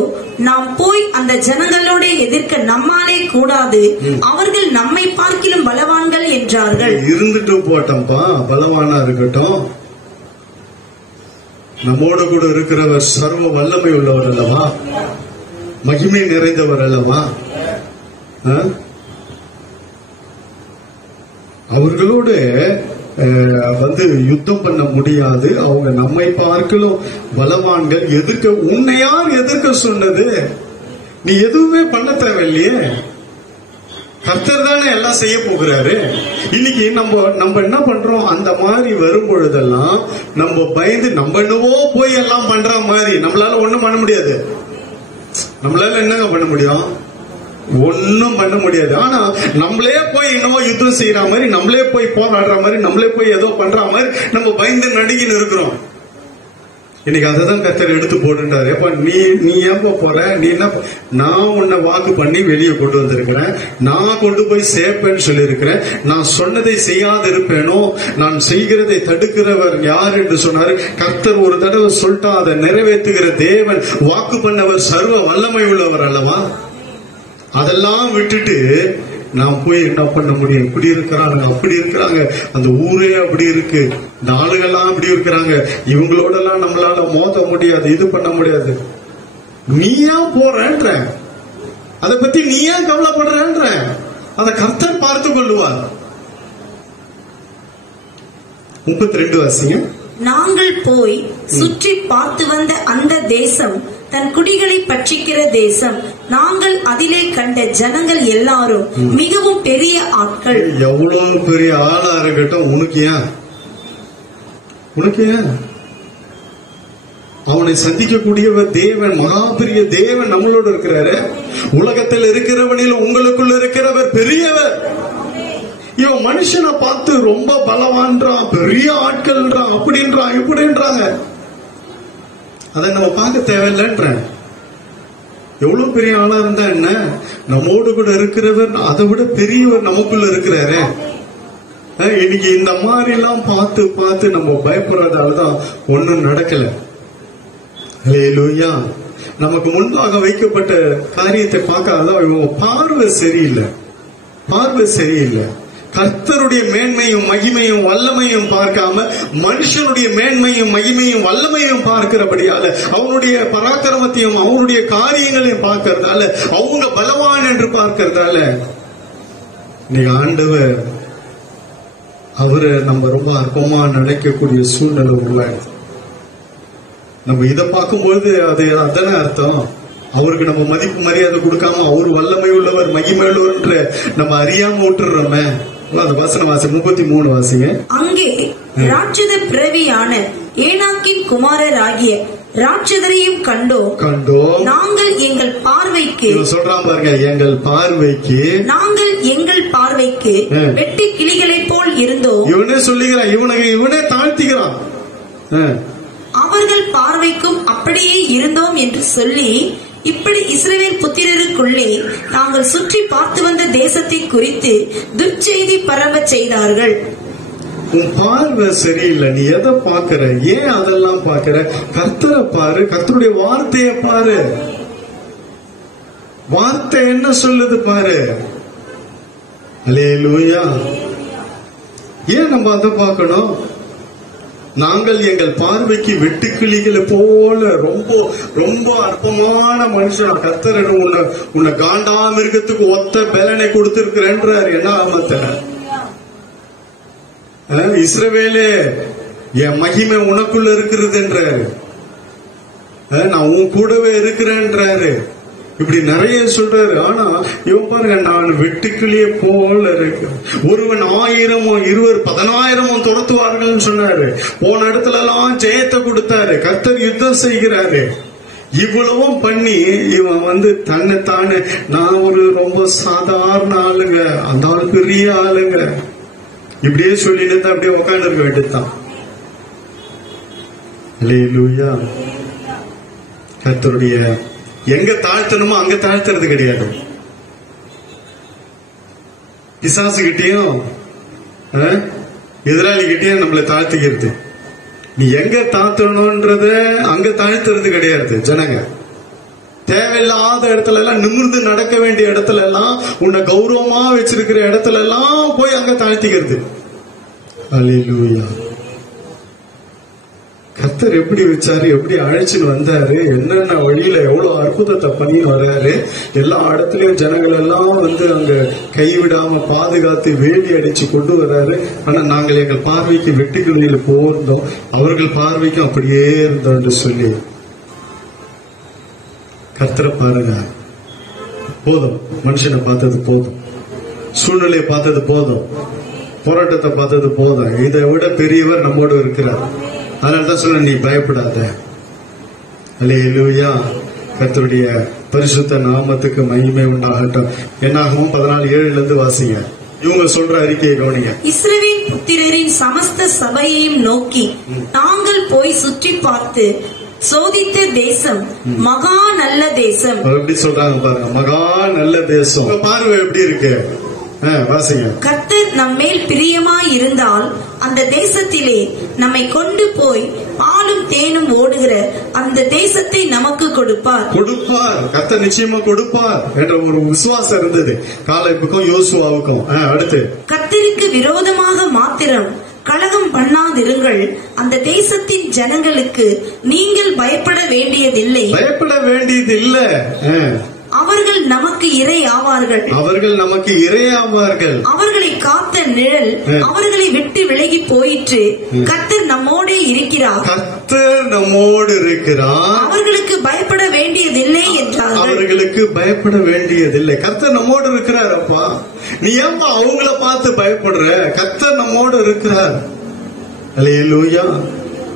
நாம் போய் அந்த ஜனங்களோட எதிர்க்க நம்மாலே கூடாது, அவர்கள் நம்மை பார்க்கிலும் பலவான்கள் என்றார்கள். இருந்துட்டு போட்டோம்ப்பா, பலவானா இருக்கட்டும், நம்மோடு கூட இருக்கிறவர் சர்வ வல்லமை உள்ளவர் அல்லவா, மகிமை நிறைந்தவர் அல்லவா. அவர்களோடு யுத்தம் பண்ண முடியாது. அவங்க நம்மை பார்க்கலும் பலவான்கள். எதிர்க்க உன்னை யார் எதிர்க்க சொன்னது? நீ எதுவுமே பண்ண தேவையில்லையே. கர்த்தர் தானே எல்லாம் செய்ய போகிறாரு. இன்னைக்கு நம்ம என்ன பண்றோம்? அந்த மாதிரி வரும் பொழுதெல்லாம் நம்ம பயந்து நம்ம என்னவோ போய் எல்லாம் பண்ற மாதிரி நம்மளால ஒண்ணும் பண்ண முடியாது. நம்மளால என்னங்க பண்ண முடியும்? ஒன்னும் பண்ண முடியாது. ஆனா நம்மளே போய் என்னவோ யுத்தம் செய்யற மாதிரி, நம்மளே போய் போராடுற மாதிரி, நம்மளே போய் ஏதோ பண்ற மாதிரி நம்ம பயந்து நடுங்கின்னு இருக்கிறோம். இன்னைக்கு அதான் கர்த்தர் எடுத்து போடுன்றாரு. எப்ப நீ ஏப்ப போற? நீ என்ன? நான் உன்னை வாக்கு பண்ணி வெளியே கொண்டு வந்திருக்கிறேன். நான் கொண்டு போய் சேர்ப்பேன்னு சொல்லி இருக்கிறேன். நான் சொன்னதை செய்யாது இருப்பேனோ? நான் செய்கிறதை தடுக்கிறவர் யார் என்று சொன்னாரு. கர்த்தர் ஒரு தடவை சொல்லிட்டா அதை நிறைவேற்றுகிற தேவன், வாக்கு பண்ணவர், சர்வ வல்லமை உள்ளவர் அல்லவா? அதெல்லாம் விட்டுட்டு நான் போய் என்ன பண்ண முடியும்? இப்படி இருக்கிறாங்க, அப்படி இருக்கிறாங்க, அந்த ஊரே அப்படி இருக்கு, இந்த ஆளுகள்லாம் அப்படி இருக்கிறாங்க, இவங்களோடலாம் நம்மளால மோத முடியாது, இது பண்ண முடியாது. நீயா போறன்ற, அதை பத்தி நீயா கவலைப்படுறன்ற, அதை கர்த்தர் பார்த்து கொள்ளுவார். 32 வாசிங்க. நாங்கள் போய் சுற்றி பார்த்து வந்த அந்த தேசம் தன் குடிகளை பட்சிக்கிற தேசம். நாங்கள் அதிலே கண்ட ஜனங்கள் எல்லாரும் மிகவும் பெரிய ஆட்கள். எவ்வளவு பெரிய ஆளா இருக்கட்டும், உனக்கு ஏன்? அவனை சந்திக்கக்கூடியவர் தேவன், மகா பெரிய தேவன் நம்மளோட இருக்கிறாரு. உலகத்தில் இருக்கிறவனில் உங்களுக்குள்ள இருக்கிறவர் பெரியவர். இவன் மனுஷனை பார்த்து ரொம்ப பலவான்றான், பெரிய ஆட்கள்ன்றான், அப்படின்றான், இப்படின்றாங்க. அதை நம்ம பார்க்க தேவையில்லைன்ற. எவ்வளவு பெரிய ஆளா இருந்தா என்ன? நம்மோடு கூட இருக்கிறவர் அதை விட பெரியவர் நமக்குள்ள இருக்கிறாரு. இன்னைக்கு இந்த மாதிரி எல்லாம் பார்த்து பார்த்து நம்ம பயப்படுறதாலதான் ஒண்ணும் நடக்கல. ஹல்லேலூயா. நமக்கு முன்பாக வைக்கப்பட்ட காரியத்தை பார்க்காதான் இவங்க பார்வை சரியில்லை. கர்த்தருடைய மேன்மையும் மகிமையும் வல்லமையும் பார்க்காம மனுஷனுடைய மேன்மையும் மகிமையும் வல்லமையும் பார்க்கிறபடியால, அவனுடைய பராக்கிரமத்தையும் அவனுடைய காரியங்களையும் பார்க்கறதால, அவங்க பலவான் என்று பார்க்கறதால, நீ ஆண்டவர் அவரை நம்ம ரொம்ப அற்பமா நினைக்கக்கூடிய சூழ்நிலை உருவாயிடுது. நம்ம இதை பார்க்கும்போது அதான அர்த்தம். அவருக்கு நம்ம மதிப்பு மரியாதை கொடுக்காம அவர் வல்லமை உள்ளவர், மகிமை உள்ளவர் நம்ம அறியாம விட்டுறோமே. வசனம் வாசி 33 வாசிங்க. அங்கே ராட்சத பிறவியான ஏனாக்கின் குமாரராகிய ராட்சதரையும் கண்டோம். நாங்கள் எங்கள் பார்வைக்கு சொல்றான் பாருங்க, நாங்கள் எங்கள் பார்வைக்கு வெட்டி கிளிகளை போல் இருந்தோம். இவனே சொல்லுகிறான், இவனே தாழ்த்திக்கிறான். அவர்கள் பார்வைக்கும் அப்படியே இருந்தோம் என்று சொல்லி, இப்படி இஸ்ரவேல் புத்திரருக்குள்ளே நாங்கள் சுற்றி பார்த்து வந்த தேசத்தை குறித்து துர்ச்செய்தி பரவ செய்தார்கள். உன் பார்வை சரியில்லை. நீ எதை பாக்குற? ஏன் அதெல்லாம் பாக்குற? கர்த்தரை பாரு, கர்த்தருடைய வார்த்தையை பாரு. வார்த்தை என்ன சொல்லுது பாரு. அல்லேலூயா. ஏன் நம்ம அதை பார்க்கணும்? நாங்கள் எங்கள் பார்வைக்கு வெட்டுக்கிளிகளை போல ரொம்ப ரொம்ப அற்பமான மனுஷன். கர்த்தர் உன்னை காண்டாமிருகத்துக்கு ஒத்த பலனை கொடுத்திருக்கிறேன்றார். என்ன ஆமத்த இஸ்ரவேலே, என் மகிமை உனக்குள்ள இருக்கிறது என்றாரு. நான் உன் கூடவே இருக்கிறேன்றாரு. இப்படி நிறைய சொல்றாரு. ஆனா இவன் பாருங்க, நான் வெட்டுக்கிளியே போல இருக்கு. ஒருவன் 1000 இருவர் 10,000 துரத்துவார்கள் சொன்னாரு. போன இடத்துல எல்லாம் ஜெயத்தை கொடுத்தாரு. கர்த்தர் யுத்தம் செய்கிறாரு. இவ்வளவும் பண்ணி இவன் தன்னைத்தானே நான் ஒரு ரொம்ப சாதாரண ஆளுங்க, அந்த ஆள் பெரிய ஆளுங்க, இப்படியே சொல்லிட்டு அப்படியே உட்கார்ந்து இருக்க வேண்டியதுதான். அல்லேலூயா. கர்த்தருடைய எங்க தாழ்த்தணுமோ அங்க தாழ்த்துறது கிடையாது. பிசாசுகிட்டையும் எதிராளிகிட்டையும் நம்மளை தாழ்த்துக்கிறது. நீ எங்க தாழ்த்தணும்ன்றத அங்க தாழ்த்துறது கிடையாது. ஜனங்க தேவையில்லாத இடத்துல எல்லாம், நிமிர்ந்து நடக்க வேண்டிய இடத்துல எல்லாம், உன்னை கௌரவமா வச்சிருக்கிற இடத்துல எல்லாம் போய் அங்க தாழ்த்திக்கிறது. அல்லேலூயா. கர்த்தர் எப்படி வச்சாரு, எப்படி அழைச்சின்னு வந்தாரு, என்னென்ன வழியில எவ்வளவு அற்புதத்தை பண்ணி வர்றாரு. எல்லா இடத்துலயும் ஜனங்கள் எல்லாம் அங்க கைவிடாம பாதுகாத்து வேலி அடிச்சு கொண்டு வர்றாரு. ஆனா நாங்கள் எங்கள் பார்வைக்கு வெட்டுக்கிளியில போயிருந்தோம், அவர்கள் பார்வைக்கும் அப்படியே இருந்தோம் என்று சொல்லி கர்த்தரை பாருங்க. போதும், மனுஷனை பார்த்தது போதும், சூழ்நிலையை பார்த்தது போதும், போராட்டத்தை பார்த்தது போதும். இதை விட பெரியவர் நம்மோடு இருக்கிறார். அதனால்தான் சொல்ல, நீ பயப்படாத. அல்லேலூயா. கர்த்தருடைய பரிசுத்த நாமத்துக்கு மகிமை உண்டாகட்டும். என்னாகும் 14:7 வாசிங்க. இவங்க சொல்ற அறிக்கையை கவனிங்க. இஸ்ரவேல் புத்திரரின் சமஸ்த சபையையும் நோக்கி, நாங்கள் போய் சுற்றி பார்த்து சோதித்த தேசம் மகா நல்ல தேசம். எப்படி சொல்றாங்க பாருங்க, மகா நல்ல தேசம். பார்வை எப்படி இருக்கு? கர்த்தர் நம்மேல் பிரியமாய் இருந்தால் அந்த தேசத்திலே நம்மை கொண்டு போய் பாலும் தேனும் ஓடுகிற அந்த தேசத்தை நமக்கு கொடுப்பார். கர்த்தர் நிச்சயமா கொடுப்பார் என்ற ஒரு விசுவாசம் இருந்தது காலேபுக்கும் யோசுவாவுக்கும். அடுத்து, கர்த்தருக்கு விரோதமாக மாத்திரம் கலகம் பண்ணாதிருங்கள். அந்த தேசத்தின் ஜனங்களுக்கு நீங்கள் பயப்பட வேண்டியதில்லை. அவர்கள் நமக்கு இறை ஆவார்கள். அவர்களை காத்த நிழல் அவர்களை விட்டு விலகி போயிற்று. கர்த்தர் நம்மோடு இருக்கிறார். அவர்களுக்கு பயப்பட வேண்டியதில்லை என்றார்கள். கர்த்தர் நம்மோடு இருக்கிறார். அப்பா, நீ ஏன்பா அவங்கள பார்த்து பயப்படுற? கர்த்தர் நம்மோடு இருக்கிறார். அல்லேலூயா.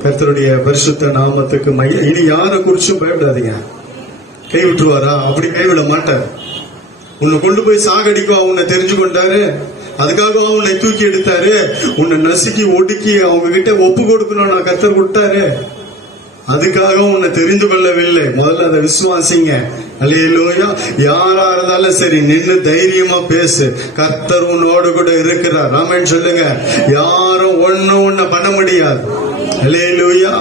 கர்த்தருடைய பரிசுத்த நாமத்துக்கு மையம். இனி யாரை குறிச்சும் பயப்படாதீங்க. கை விட்டுருவாரா? அப்படி கைவிட மாட்டார். உன்னை கொண்டு போய் சாகடிக்குவா உன்னை தெரிஞ்சு கொண்டாரு, அதுக்காக உன்னை தூக்கி எடுத்தாரு, உன்னை நசுக்கி ஒடுக்கி அவங்க கிட்ட ஒப்பு கொடுக்கணும் நான் கர்த்தர் கொடுத்தாரு. அதுக்காக உன்னை தெரிந்து கொள்ளவில்லை. முதல்ல அதை விசுவாசிங்க. அல்லேலூயா. யாரா இருந்தாலும் சரி, நின்னு தைரியமா பேசு. கர்த்தர் உன்னோடு கூட இருக்கிறார். ஆமென் சொல்லுங்க. யாரும் ஒண்ணு பண்ண முடியாது. அல்லேலூயா.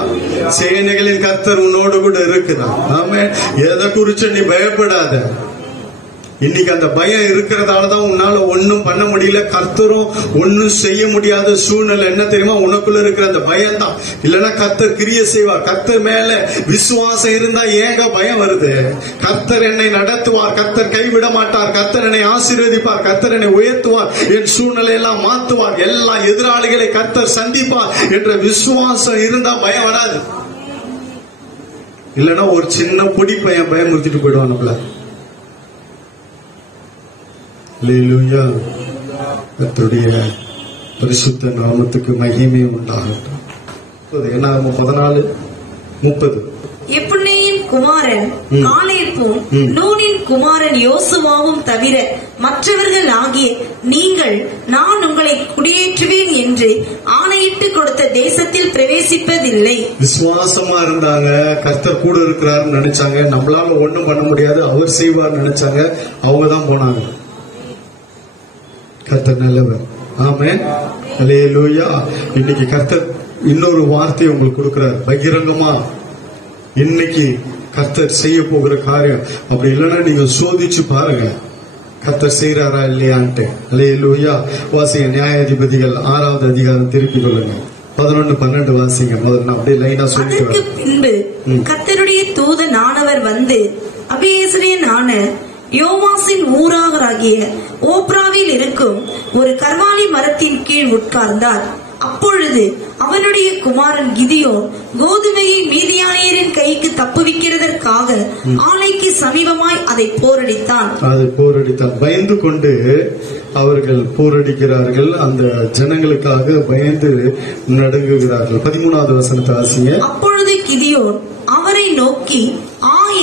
சேனைகளின் கர்த்தர் உன்னோடு கூட இருக்கிறார். ஆமென். எதை குறிச்சு நீ பயப்படாத. இன்னைக்கு அந்த பயம் இருக்கிறதாலதான் உன்னால ஒன்னும் பண்ண முடியல, கர்த்தரும் ஒன்னும் செய்ய முடியாத சூழ்நிலை. என்ன தெரியுமா? உனக்குள்ள இருக்கிற அந்த பயம் தான். இல்லன்னா கர்த்தர் கிரியை செய்வார். கர்த்தர் மேல விசுவாசம் இருந்தா ஏங்க பயம் வருது? கர்த்தர் என்னை நடத்துவார், கர்த்தர் கைவிட மாட்டார், கர்த்தர் என்னை ஆசீர்வதிப்பார், கர்த்தர் என்னை உயர்த்துவார், என் சூழ்நிலை எல்லாம் மாத்துவார், எல்லா எதிராளிகளை கர்த்தர் சந்திப்பார் என்ற விசுவாசம் இருந்தா பயம் வராது. இல்லன்னா ஒரு சின்ன பொடி பையன் பயமுறுத்திட்டு போயிடுவான் நம்மள. அல்லேலூயா. கர்த்தருடைய பரிசுத்த நாமத்துக்கு மகிமை உண்டாகட்டும். என்ன 14:30. எப்புன்னேயின் குமாரன் காலேபும் நூனின் குமாரன் யோசுவாவும் தவிர மற்றவர்கள் ஆகிய நீங்கள் நான் உங்களை குடியேற்றுவேன் என்று ஆணையிட்டு கொடுத்த தேசத்தில் பிரவேசிப்பதில்லை. விசுவாசமா இருந்தாங்க. கர்த்தர் கூட இருக்கிறார் நினைச்சாங்க. நம்மளால ஒண்ணும் பண்ண முடியாது, அவர் செய்வார் நினைச்சாங்க. அவங்கதான் போனாங்க. கர்த்தர் நல்லவர். ஆமென். அல்லேலூயா. இன்னைக்கு கர்த்தர் இன்னொரு வார்த்தையை உங்களுக்கு கொடுக்கிறார் பகிரங்கமா. இன்னைக்கு கர்த்தர் செய்ய போகிற காரியம். அப்படி இல்லைன்னா நீங்க சோதிச்சு பாருங்க கர்த்தர் செய்யறாரா இல்லையான்ட்டு. அல்லேலூயா. வாசிங்க நியாயாதிபதிகள் 6வது அதிகாரம் திருப்பி கொள்ளுங்க. 11-12 வாசிங்க. முதல்ல அப்படியே லைனா சொல்லிட்டு. பின்பு கர்த்தருடைய தூதனானவர் வந்து அபியேசரியனான யோவாசின் ஊராகராகிய ஓப்ராவில் இருக்கும் ஒரு கர்வாலி மரத்தின் கீழ் உட்கார்ந்தார். அப்பொழுது அவனுடைய குமாரன் கிதியோன் கோதுமையை மீதியானியரின் கைக்கு தப்புவிக்கிறதற்காக ஆலைக்கு சமீபமாய் அதை போரடித்தான். பயந்து கொண்டு அவர்கள் போரடிக்கிறார்கள். அந்த ஜனங்களுக்காக பயந்து நடுங்குகிறார்கள். 13வது வசனத்தை வாசிங்க. அப்பொழுது கிதியோன் அவரை நோக்கி,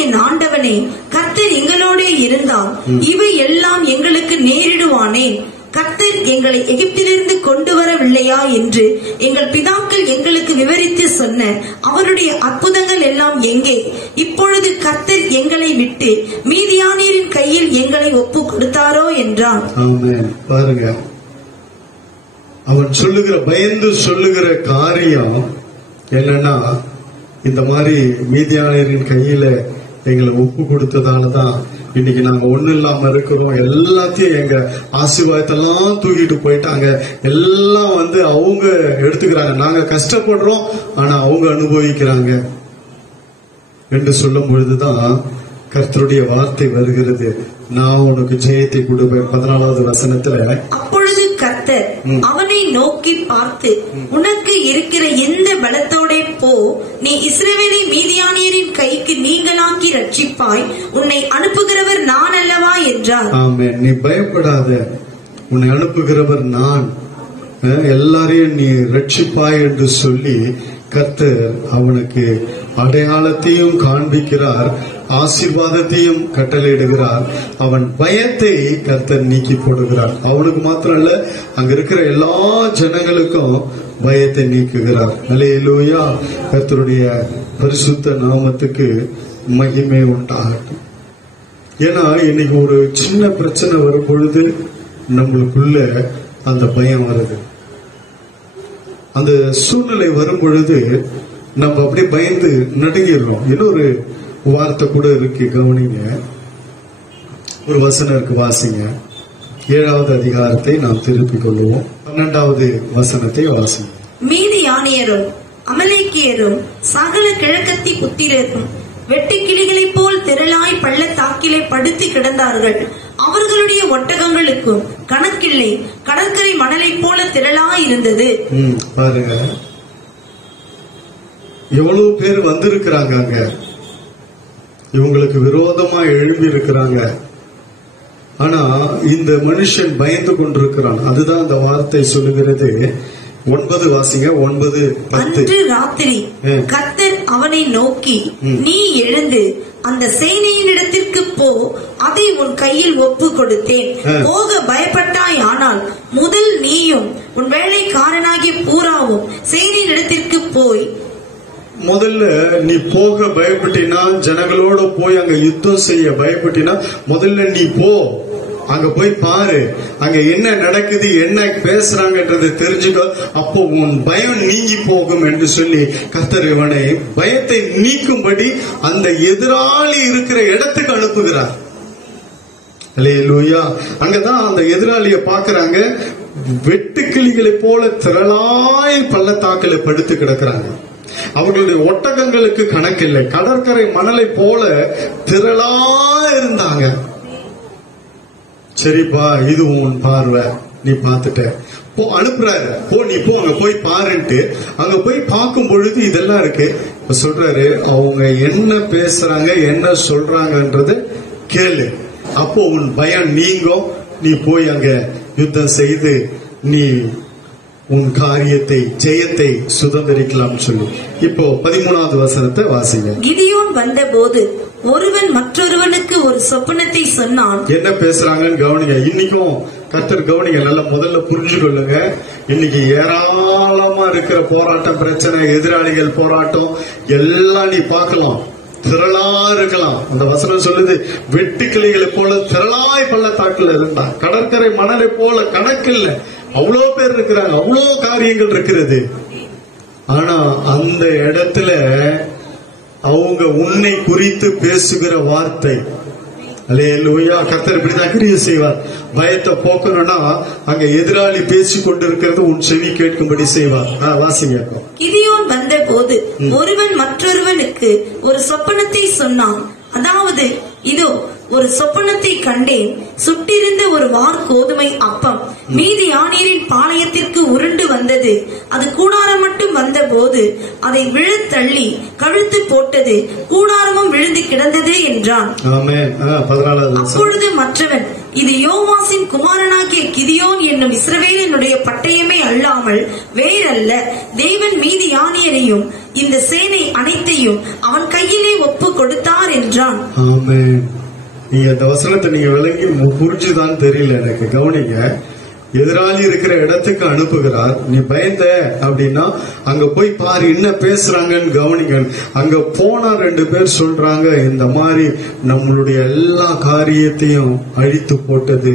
என் ஆண்டவனே, கர்த்தர் எங்களோடே இருந்தால் இவை எல்லாம் எங்களுக்கு நேரிடுவானேன்? கர்த்தர் எங்களை எகிப்திலிருந்து கொண்டு வரவில்லையா என்று எங்கள் பிதாக்கள் எங்களுக்கு விவரித்து சொன்ன அவருடைய அற்புதங்கள் எல்லாம் எங்கே? இப்பொழுது கர்த்தர் எங்களை விட்டு மீதியானியரின் கையில் எங்களை ஒப்பு கொடுத்தாரோ என்றான். பாருங்க, அவன் சொல்லுகிற பயந்து சொல்லுகிற காரியம் என்னன்னா, இந்த மாதிரி மீதியானியரின் கையில எங்களை ஒப்பு கொடுத்ததாலதான் இன்னைக்கு நாங்க ஒண்ணு இல்லாம இருக்கிறோம், எல்லாத்தையும் எங்க ஆசீர்வாதத்தெல்லாம் தூக்கிட்டு போயிட்டாங்க, எல்லாம் அவங்க எடுத்துக்கிறாங்க, நாங்க கஷ்டப்படுறோம் ஆனா அவங்க அனுபவிக்கிறாங்க என்று சொல்லும் பொழுதுதான் கர்த்தருடைய வார்த்தை வருகிறது, நான் உனக்கு ஜெயத்தை கொடுப்பேன். 14வது வசனத்துல, அப்பொழுது கர்த்தர் அவனை நோக்கி பார்த்து, உனக்கு இருக்கிற எந்த பலத்தோட போ, நீ இஸ்ரவேலை மீதியானியரின் கைக்கு நீங்களாக்கி ரட்சிப்பாய், உன்னை அனுப்புகிறவர் நான் அல்லவா என்றார். ஆமென். நீ பயப்படாத, உன்னை அனுப்புகிறவர் நான், எல்லாரையும் நீ ரட்சிப்பாய் என்று சொல்லி கர்த்தர் அவனுக்கு அடையாளத்தையும் காண்பிக்கிறார், ஆசீர்வாதத்தையும் கட்டளையிடுகிறார். அவன் பயத்தை கர்த்தர் நீக்கி போடுகிறார். அவனுக்கு மாத்திரம் இல்ல, அங்க இருக்கிற எல்லா ஜனங்களுக்கும் பயத்தை நீக்குகிறார். அல்லேலூயா. கர்த்தருடைய பரிசுத்த நாமத்துக்கு மகிமை உண்டாகட்டும். ஏன்னா இன்னைக்கு ஒரு சின்ன பிரச்சனை வரும் பொழுது நம்மளுக்குள்ள அந்த பயம் வருது. அந்த சூழ்நிலை வரும் பொழுது நம்ம அப்படியே பயந்து நடுங்கிடுறோம். இன்னொரு வார்த்தை கூட இருக்கு, கவனிங்க. ஒரு வசனம் இருக்கு, வாசிங்க. 7வது அதிகாரத்தை நாம் திருப்பிக் கொள்வோம். 12வது வசனத்தை வாசிங்க. மீதியானியரும் அமலேக்கியரும் சகல கிழக்கத்தி புத்திரரும் வெட்டுக்கிளிகளைப் போல் திரளாய் பள்ளத்தாக்கிலே படுத்து கிடந்தார்கள். அவர்களுடைய ஒட்டகங்களுக்கும் கணக்கில்லை, கடற்கரை மணலை போல திரளாய் இருந்தது. பாருங்க, எவ்வளவு பேர் வந்திருக்கிறாங்க, அங்க இவங்களுக்கு விரோதமா எழுப்பி இருக்கிறாங்க. ஆனா இந்த மனுஷன் பயந்து கொண்டிருக்கிறான். அதுதான் அந்த வார்த்தை சொல்லுகிறது. 9 வாசிங்க. 9:10. அன்று ராத்திரி கர்த்தர் அவனை நோக்கி, நீ எழுந்து அந்த சேனையினிடத்திற்கு போ, அதை உன் கையில் ஒப்பு கொடுத்தேன், போக பயப்பட்டாய், ஆனால் முதல் நீயும் உன் வேலைக்காரனாகிய பூராவும் சேனையினிடத்திற்கு போய். முதல்ல நீ போக பயப்பட்டினா, ஜனங்களோட போய் அங்க யுத்தம் செய்ய பயப்பட்டினா, முதல்ல நீ போ, அங்க போய் பாரு, அங்க என்ன நடக்குது, என்ன பேசுறாங்கன்றதை தெரிஞ்சுக்கோ, அப்போ உன் பயம் நீங்கி போகும் என்று சொல்லி கர்த்தர் இவனை பயத்தை நீக்கும்படி அந்த எதிராளி இருக்கிற இடத்துக்கு அனுப்புகிறார். அல்லேலூயா. அங்கதான் அந்த எதிராளிய பாக்குறாங்க, வெட்டுக்கிளிகளை போல திரளாய் பள்ளத்தாக்கில படுத்து கிடக்கிறாங்க. அவர்களுடைய ஒட்டகங்களுக்கு கணக்கில்லை, கடற்கரை மணலை போல திரளா இருந்தாங்க. சரிப்பா, இது உன் பார்வை, நீ பார்த்துட்ட, போ, அனுப்புறாரு, போ, நீ போ, அங்க போய் பாருன்ட்டு அங்க போய் பார்க்கும் பொழுது இதெல்லாம் இருக்கு. சொல்றாரு, அவங்க என்ன பேசுறாங்க, என்ன சொல்றாங்கன்றது கேளு, அப்போ உன் பயம் நீங்கும், நீ போய் அங்க யுத்தம் செய்து நீ உன் காரியத்தை, ஜெயத்தை சுதந்திரிக்கலாம் சொல்லி. இப்போ 13வது வசனத்தை வாசிங்க. கிதியோன் வந்த போது ஒருவன் மற்றொருவனுக்கு ஒரு சொப்பனத்தை சொன்னான். என்ன பேசுறாங்கன்னு கவனிங்க. இன்னைக்கும் கர்த்தர் கவனிங்க, நல்லா முதல்ல புரிஞ்சு கொள்ளுங்க. இன்னைக்கு ஏராளமா இருக்கிற போராட்டம், பிரச்சனை, எதிராளிகள் போராட்டம் எல்லாம் நீ பார்க்கலாம், திரளா இருக்கலாம். அந்த வசனம் சொல்லுது, வெட்டுக்கிளிகளை போல திரளாய் பள்ளத்தாக்குல இருந்தா, கடற்கரை மணலை போல கணக்கில்ல, அவ்வளோ பேர் இருக்கிறாங்க, அவ்வளோ காரியங்கள் இருக்கிறது. ஆனா அந்த இடத்துல அவங்க உன்னை குறித்து பேசுகிற வார்த்தை, அல்லேலூயா, கர்த்தர் இப்படிதான் கிரியை செய்வார். பயத்தை போக்கணும்னா அங்க எதிராளி பேசிக் கொண்டிருக்கிறது உன் செவி கேட்கும்படி செய்வார். வாசிங்க. கிதியோன் வந்த போது ஒருவன் மற்றொருவனுக்கு ஒரு சொப்பனத்தை சொன்னான். அதாவது, இதோ ஒரு சொப்பனத்தை கண்டேன், சுட்டிருந்த ஒரு வார் கோதுமை அப்பம் மீதியானியரின் பாளையத்திற்கு உருண்டு வந்தது, அது கூடாரம் மட்டும் வந்த போது அதை விழத் தள்ளி கழுத்து போட்டது, கூடாரமும் விழுந்து கிடந்தது என்றான். அப்பொழுது மற்றவன், இது யோவாசின் குமாரனாகிய கிதியோன் என்னும் இஸ்ரவேலினுடைய பட்டயமே அல்லாமல் வேறல்ல, தேவன் மீதியானியரையும் இந்த சேனை அனைத்தையும் அவன் கையிலே ஒப்பு கொடுத்தார் என்றான். நீங்க இந்த வசனத்தை நீங்க விளங்கி புரிஞ்சுதான் தெரியல எனக்கு. கவனிங்க, எதிராளி இருக்கிற இடத்துக்கு அனுப்புகிறார். நீ பயந்த அப்படின்னா அங்க போய் பாரு, என்ன பேசுறாங்கன்னு கவனிங்க. அங்க போனா 2 பேர் சொல்றாங்க, இந்த மாதிரி நம்மளுடைய எல்லா காரியத்தையும் அழித்து போட்டது,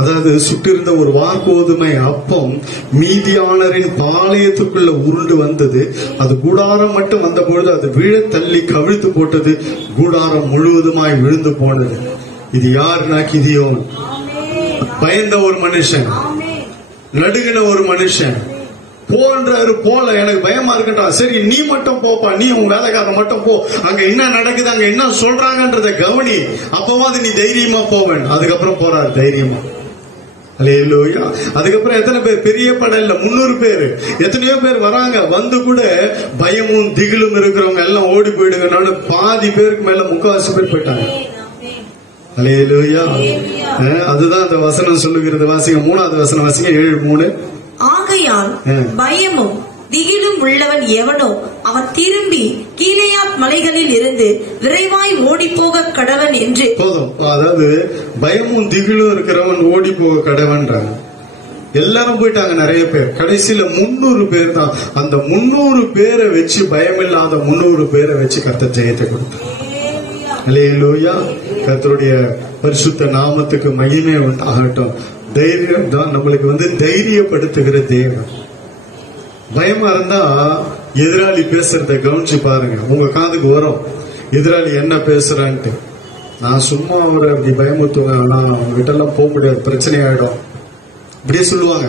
அதாவது சுட்டிருந்த ஒரு வார்கோதுமை அப்பம் மீதியானரின் பாளையத்துக்குள்ள உருண்டு வந்தது. அது கூடாரம் மட்டும் வந்த பொழுது அது விழ தள்ளி கவிழ்த்து போட்டது. கூடாரம் முழுவதுமாய் விழுந்து போனது. இது யாருன்னா கிதியோன். பயந்த ஒரு மனுஷன், நடுங்கின ஒரு மனுஷன். போன்றாரு, போல எனக்கு பயமா இருக்குன்றா. சரி நீ மட்டும் போப்பா, நீ உன் வேலைக்காரன் மட்டும் போ, அங்க என்ன நடக்குது, அங்க என்ன சொல்றாங்கன்றத கவனி, அப்பவாது நீ தைரியமா போவேன். அதுக்கப்புறம் போறாரு தைரியமா. அல்லேலூயா. அதுக்கப்புறம் எத்தனை பேர், பெரிய படல்ல 300 பேர், எத்தனையோ பேர் வராங்க. வந்து கூட பயமும் திகிலும் இருக்கிறவங்க எல்லாம் ஓடி போயிடுங்க. பாதி பேருக்கு மேல 3/4 பேர் போயிட்டாங்க. அல்லேலூயா. அதுதான் அந்த வசனம் சொல்லுகிறது. வாசிங்க 3வது வசனம் வாசிங்க 7:3. ஆகையால் பயமும் திகிலும் உள்ளவன் எவனோ அவன் திரும்பி கீலேயாத் மலைகளில் இருந்து விரைவாய் ஓடி போக கடவன் என்று. போதும். அதாவது பயமும் திகிலும் இருக்கிறவன் ஓடி போக கடவன்றாங்க. எல்லாரும் போயிட்டாங்க, நிறைய பேர். கடைசியில 300 பேர் தான். அந்த 300 பேரை வச்சு, பயமில்லாத 300 பேரை வச்சு கர்த்தர் ஜெயத்தை கொடுத்தார். அல்லேலூயா. கர்த்தருடைய பரிசுத்த நாமத்துக்கு மகிமை உண்டாகட்டும். தைரியம் தான் நம்மளுக்கு தைரியப்படுத்துகிற தேவன். பயமா இருந்தா எதிராளி பேசுறத கவனிச்சு பாருங்க. உங்க காதுக்கு வரும் எதிராளி என்ன பேசுறான்ட்டு. நான் சும்மா ஒரு அப்படி பயமுறுத்துவேன், ஆனா அவங்க கிட்ட எல்லாம் போக முடியாது, பிரச்சனை ஆயிடும், இப்படியே சொல்லுவாங்க.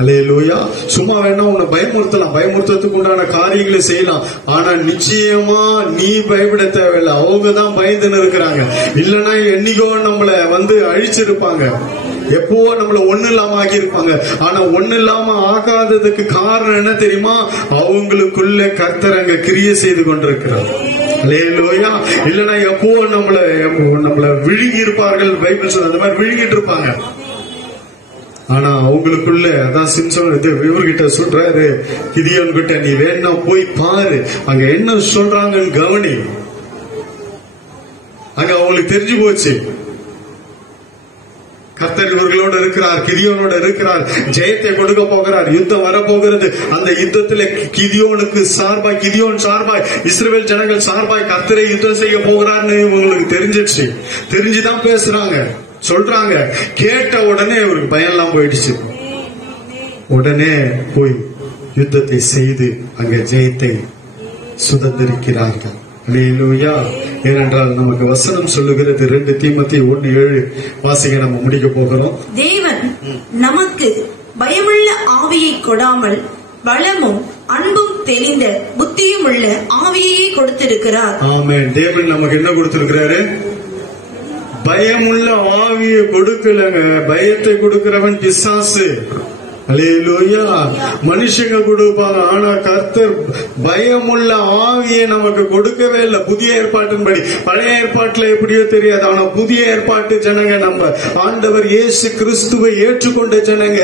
அல்லேலூயா. சும்மா வேணா உன்னை பயமுறுத்தலாம், பயமுறுத்துறதுக்கு உண்டான காரியங்களை செய்யலாம். ஆனா நிச்சயமா நீ பயப்பட தேவையில்லை. அவங்கதான் பயந்துன்னு இருக்கிறாங்க. இல்லைன்னா என்னைக்கோ நம்மள அழிச்சிருப்பாங்க, எப்பவோ நம்மள ஒண்ணு இல்லாம ஆகியிருப்பாங்க. ஆனா ஒண்ணு இல்லாம ஆகாததுக்கு காரணம் என்ன தெரியுமா? அவங்களுக்குள்ள கர்த்தர் அங்க கிரியை செய்து கொண்டிருக்கிறார். அல்லேலூயா. இல்லைன்னா எப்பவோ நம்மள விழுங்கி இருப்பார்கள். பைபிள் சொல்ற அந்த மாதிரி விழுங்கிட்டு இருப்பாங்க. ஆனா அவங்களுக்குள்ள, அதான் சிம்சோன் இவர்கிட்ட சொல்றாரு, கிதியோன் கிட்ட, நீ வேணா போய் பாரு, அங்க என்ன சொல்றாங்கன்னு கவனி. அங்க அவங்களுக்கு தெரிஞ்சு போச்சு, கர்த்தர் இவர்களோட இருக்கிறார், கிதியோனோட இருக்கிறார், ஜெயத்தை கொடுக்க போகிறார், யுத்தம் வரப்போகிறது. அந்த யுத்தத்துல கிதியோன் சார்பாய் இஸ்ரவேல் ஜனங்கள் சார்பாய் கர்த்தரை யுத்தம் செய்ய போகிறார்னு இவங்களுக்கு தெரிஞ்சிடுச்சு. தெரிஞ்சுதான் பேசுறாங்க, சொல்றாங்க. கேட்ட உடனே இவருக்கு பயம் எல்லாம் போயிடுச்சு. உடனே போய் யுத்தத்தை செய்து அங்க ஜெயத்தை சுதந்திரிக்கிறார்கள். அல்லேலூயா. ஏனென்றால் நமக்கு வசனம் சொல்லுகிறது 2 தீமோத்தேயு 1:7 வாசிக்க நம்ம முடிக்க போகிறோம். தேவன் நமக்கு பயமுள்ள ஆவியை கொடாமல் பலமும் அன்பும் தெளிந்த புத்தியும் உள்ள ஆவியையே கொடுத்திருக்கிறார். ஆமென். தேவன் நமக்கு என்ன கொடுத்திருக்கிறாரு? பயமுள்ள ஆவியை கொடுக்கலங்க. பயத்தை கொடுக்கிறவன் பிசாசு. அல்லேலூயா. மனுஷங்க கொடுப்பாங்க, ஆனா கர்த்தர் பயமுள்ள ஆவியை நமக்கு கொடுக்கவே இல்லை. புதிய ஏற்பாட்டின்படி, பழைய ஏற்பாட்டுல எப்படியோ தெரியாது, ஆனா புதிய ஏற்பாட்டு ஜனங்க, நம்ம ஆண்டவர் இயேசு கிறிஸ்துவை ஏற்றுக்கொண்ட ஜனங்க,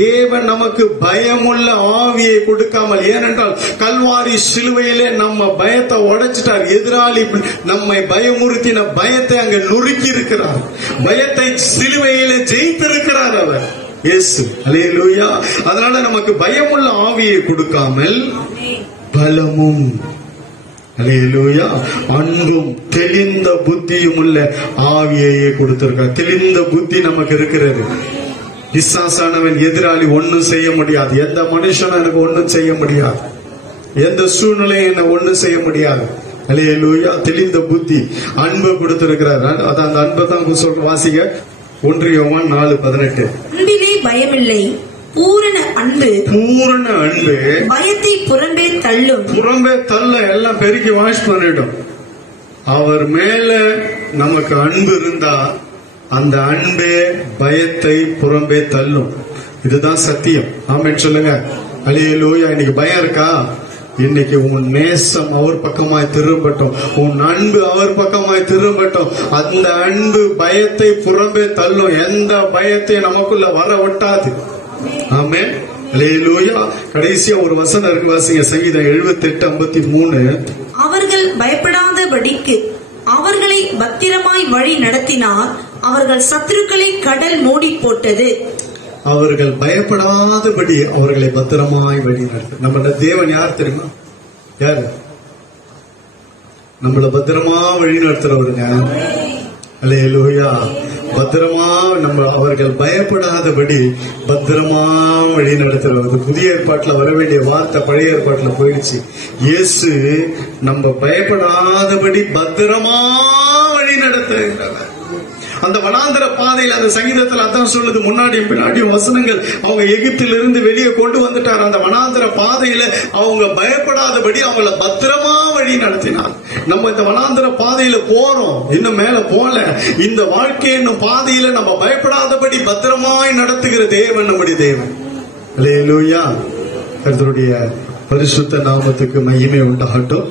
தேவன் நமக்கு பயமுள்ள ஆவியை கொடுக்காமல், ஏனென்றால் கல்வாரி சிலுவையிலே நம்ம பயத்தை உடைச்சிட்டார். எதிராளி நம்மை பயமுறுத்தின பயத்தை அங்க நொறுக்கி இருக்கிறார். பயத்தை சிலுவையிலே ஜெயித்திருக்கிறார் அவர் இயேசு. அல்லேலூயா. அதனால நமக்கு பயமுள்ள ஆவியை கொடுக்காமல் பலமும், அல்லேலூயா, அன்பும் தெளிந்த புத்தியும் உள்ள ஆவியையே கொடுத்திருக்கார். தெளிந்த புத்தி நமக்கு இருக்கிறது. பிசாசானவன், எதிராளி ஒன்னும் செய்ய முடியாது. எந்த மனுஷனும் எனக்கு ஒன்னும் செய்ய முடியாது. எந்த சூழ்நிலையும் என்ன ஒன்னும் செய்ய முடியாது. அல்லேலூயா. தெளிந்த புத்தி, அன்பு கொடுத்திருக்கிறார். அதான் அந்த அன்பை தான் சொல்ற. வாசிங்க 1 யோவான் 4:18. அன்பிலே பயமில்லை, பூரண அன்பு பயத்தை புறம்பே தள்ள எல்லாம் பெருக்கி வாஷ் பண்ணிடும். அவர் மேல நமக்கு அன்பு இருந்தா அந்த அன்பே பயத்தை புறம்பே தள்ளும். இதுதான் சத்தியம். ஆமென் சொல்லுங்க. அல்லேலூயா. இன்னைக்கு பயம் இருக்கா? இன்னைக்கு உன் நேசம் அவர் பக்கமாய் திரும்பட்டும், உன் அன்பு அவர் பக்கமாய் திரும்பட்டும். அந்த அன்பு பயத்தை புறம்பே தள்ளும். எந்த பயத்தை நமக்குள்ள வர விட்டாது. ஆமென். அல்லேலூயா. கடைசியா ஒரு வசனம் இருக்கு, வாசிங்க. சங்கீதம் 78:53. அவர்கள் பயப்படாதபடிக்கு அவர்களை பத்திரமாய் வழி நடத்தினார், அவர்கள் சத்துருக்களை கடல் மூடி போட்டது. அவர்கள் பயப்படாதபடி அவர்களை பத்திரமாய் வழி நடத்த. நம்மளோட தேவன் யார் தெரியுமா? யாரு? நம்மள பத்திரமா வழி நடத்துறவருங்க. அல்லேலூயா. பத்திரமா அவர்கள் பயப்படாதபடி பத்திரமா வழி நடத்துறது. புதிய ஏற்பாட்டுல வர வேண்டிய வார்த்தை பழைய ஏற்பாட்டுல போயிடுச்சு. இயேசு நம்ம பயப்படாதபடி பத்திரமா வழி நடத்துகிறவர். அந்த வனாந்தர பாதையில் அந்த சங்கீதத்தில் அதான் சொல்லுது, முன்னாடியும் பின்னாடியும் வசனங்கள். அவங்க எகிப்திலிருந்து வெளியே கொண்டு வந்துட்டார். அந்த வனாந்தர பாதையில அவங்க பயப்படாதபடி அவங்கள பத்திரமா வழி நடத்தினார். நம்ம இந்த வனாந்தர பாதையில போறோம், இன்னும் மேல போல. இந்த வாழ்க்கை என்னும் பாதையில நம்ம பயப்படாதபடி பத்திரமாய் நடத்துகிற தேவன் நம்முடைய தேவன். அல்லேலூயா. கர்த்தருடைய பரிசுத்த நாமத்துக்கு மகிமை உண்டாகட்டும்.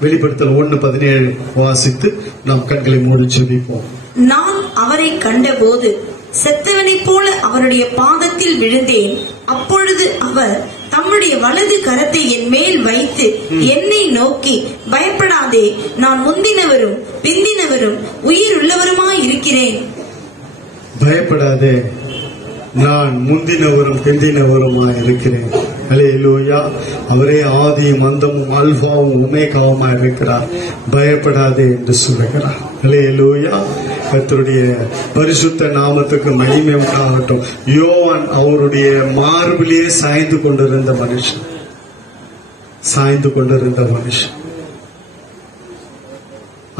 வெளிப்படுத்தல் 1:17 வாசித்து நாம் கண்களை மூடி ஜெபிப்போம். நான் அவரை கண்டபோது செத்தவனைப் போல அவருடைய பாதத்தில் விழுந்தேன். அப்பொழுது அவர் தம்முடைய வலது கரத்தை என் மேல் வைத்து என்னை நோக்கி, பயப்படாதே, நான் முந்தினவரும் பிந்தினவரும் உயிருள்ளவருமாய் இருக்கிறேன். பயப்படாதே, நான் முந்தினவரும் பிந்தினவருமாய் இருக்கிறேன். அல்லேலூயா. அவரே ஆதியும் அந்தமும் அல்பாவும் ஒமேகாவுமா இருக்கிறார். பயப்படாதே என்று சொல்லுகிறார். அல்லேலூயா. கர்த்தருடைய பரிசுத்த நாமத்துக்கு மகிமை உண்டாகட்டும். யோவான் அவருடைய மார்பிலேயே சாய்ந்து கொண்டிருந்த மனுஷன்.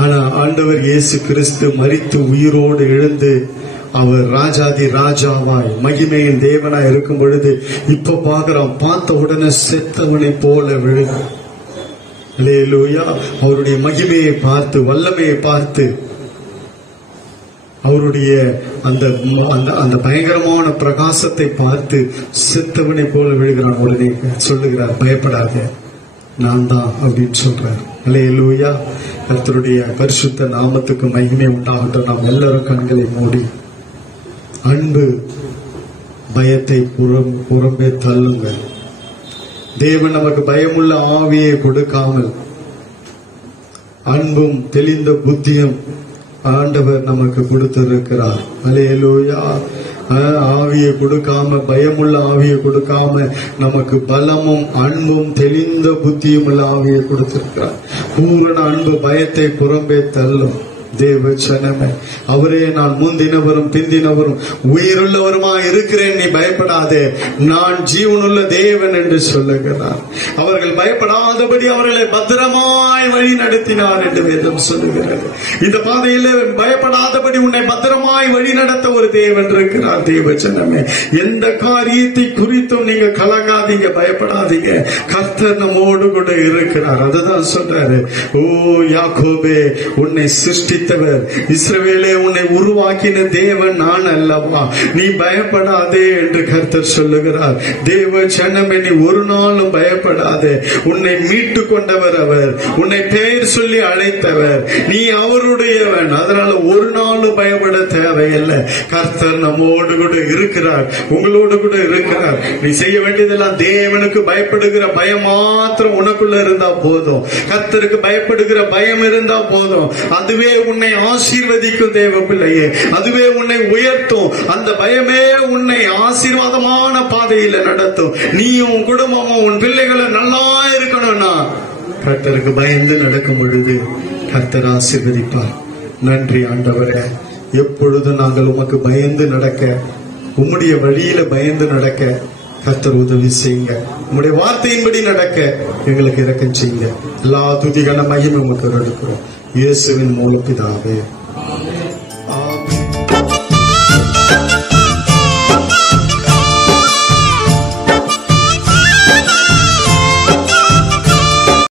ஆனா ஆண்டவர் இயேசு கிறிஸ்து மரித்து உயிரோடு எழுந்து அவர் ராஜாதி ராஜாவாய் மகிமையின் தேவனாய் இருக்கும் பொழுது இப்ப பாக்குறான். பார்த்த உடனே செத்தவனை போல விழுகிறான். அல்லேலூயா. அவருடைய மகிமையை பார்த்து, வல்லமையை பார்த்து, அவருடைய அந்த பயங்கரமான பிரகாசத்தை பார்த்து செத்தவனை போல விழுகிறான். உடனே சொல்லுகிறார், பயப்படாத, நான் தான் அப்படின்னு சொல்றார். அல்லேலூயா. கர்த்தருடைய பரிசுத்த நாமத்துக்கு மகிமை உண்டாகட்டும். நாம் எல்லாரும் கண்களை மூடி அன்பு பயத்தை புறம்பே தள்ளுங்க. தேவன் நமக்கு பயமுள்ள ஆவியை கொடுக்காமல் அன்பும் தெளிந்த புத்தியும் ஆண்டவர் நமக்கு கொடுத்திருக்கிறார். அல்லேலூயா. ஆவியை கொடுக்காம, பயமுள்ள ஆவியை கொடுக்காம நமக்கு பலமும் அன்பும் தெளிந்த புத்தியும் உள்ள ஆவியை கொடுத்திருக்கிறார். பூரண அன்பு பயத்தை புறம்பே தள்ளும். தேவ ஜனமே, அவரே நான் முந்தினவரும் பிந்தினவரும் உயிருள்ளவருமா இருக்கிறேன், நீ பயப்படாதே, நான் ஜீவனுள்ள தேவன் என்று சொல்லுகிறார். அவர்கள் பயப்படாதபடி அவர்களை பத்திரமாய் வழி நடத்தினார் என்று வேதம் சொல்லுகிறது. இந்த பாதையில பயப்படாதபடி உன்னை பத்திரமாய் வழி நடத்த ஒரு தேவன் இருக்கிறார். தேவ ஜனமே, எந்த காரியத்தை குறித்தும் நீங்க கலங்காதீங்க, பயப்படாதீங்க. கர்த்தர் நம்மோடு கூட இருக்கிறார். அதுதான் சொல்றாரு, ஓ யாக்கோபே, உன்னை சிருஷ்டித்தவர், இஸ்ரவேலே, உன்னை உருவாக்கின தேவன் நான் அல்லவா, நீ பயப்படாதே என்று கர்த்தர் சொல்லுகிறார். தேவ ஜனமே, நீ ஒரு நாளும் பயப்படாதே. உன்னை மீட்டு கொண்டவர் அவர், உன்னை பெயர் சொல்லி அழைத்தவர், நீ அவருடையவன். அதனால ஒரு நாளும் பயப்பட தேவையில்லை. கர்த்தர் நம்மோடு கூட இருக்கிறார், உங்களோடு கூட இருக்கிறார். நீ செய்ய வேண்டியதெல்லாம் தேவனுக்கு பயப்படுகிற பயம் மாத்திரம் உனக்குள்ள இருந்தா போதும். கர்த்தருக்கு பயப்படுகிற பயம் இருந்தா போதும். அதுவே உன்னை ஆசீர்வதிக்கும் தேவ பிள்ளையே, அதுவே உன்னை உயர்த்தும். அந்த பயமே உன்னை ஆசீர்வாதமான பாதையில நடத்தும். நீயும் உன் குடும்பமும் உன் பிள்ளைகளும் நல்லா இருக்கணும்னா கர்த்தருக்கு பயந்து நடக்கும் பொழுது கர்த்தர் ஆசீர்வதிப்பார். நன்றி ஆண்டவரே. எப்பொழுதும் நாங்கள் உமக்கு பயந்து நடக்க, உம்முடைய வழியில பயந்து நடக்க கர்த்தர் உதவி செய்யுங்க. உம்முடைய வார்த்தையின்படி நடக்க எங்களுக்கு இரக்கம் செய்யுங்க. எல்லா துதிகான மகிமை உமக்கு எடுக்கிறோம். இயேசுவின் மூலம் பிதாவே.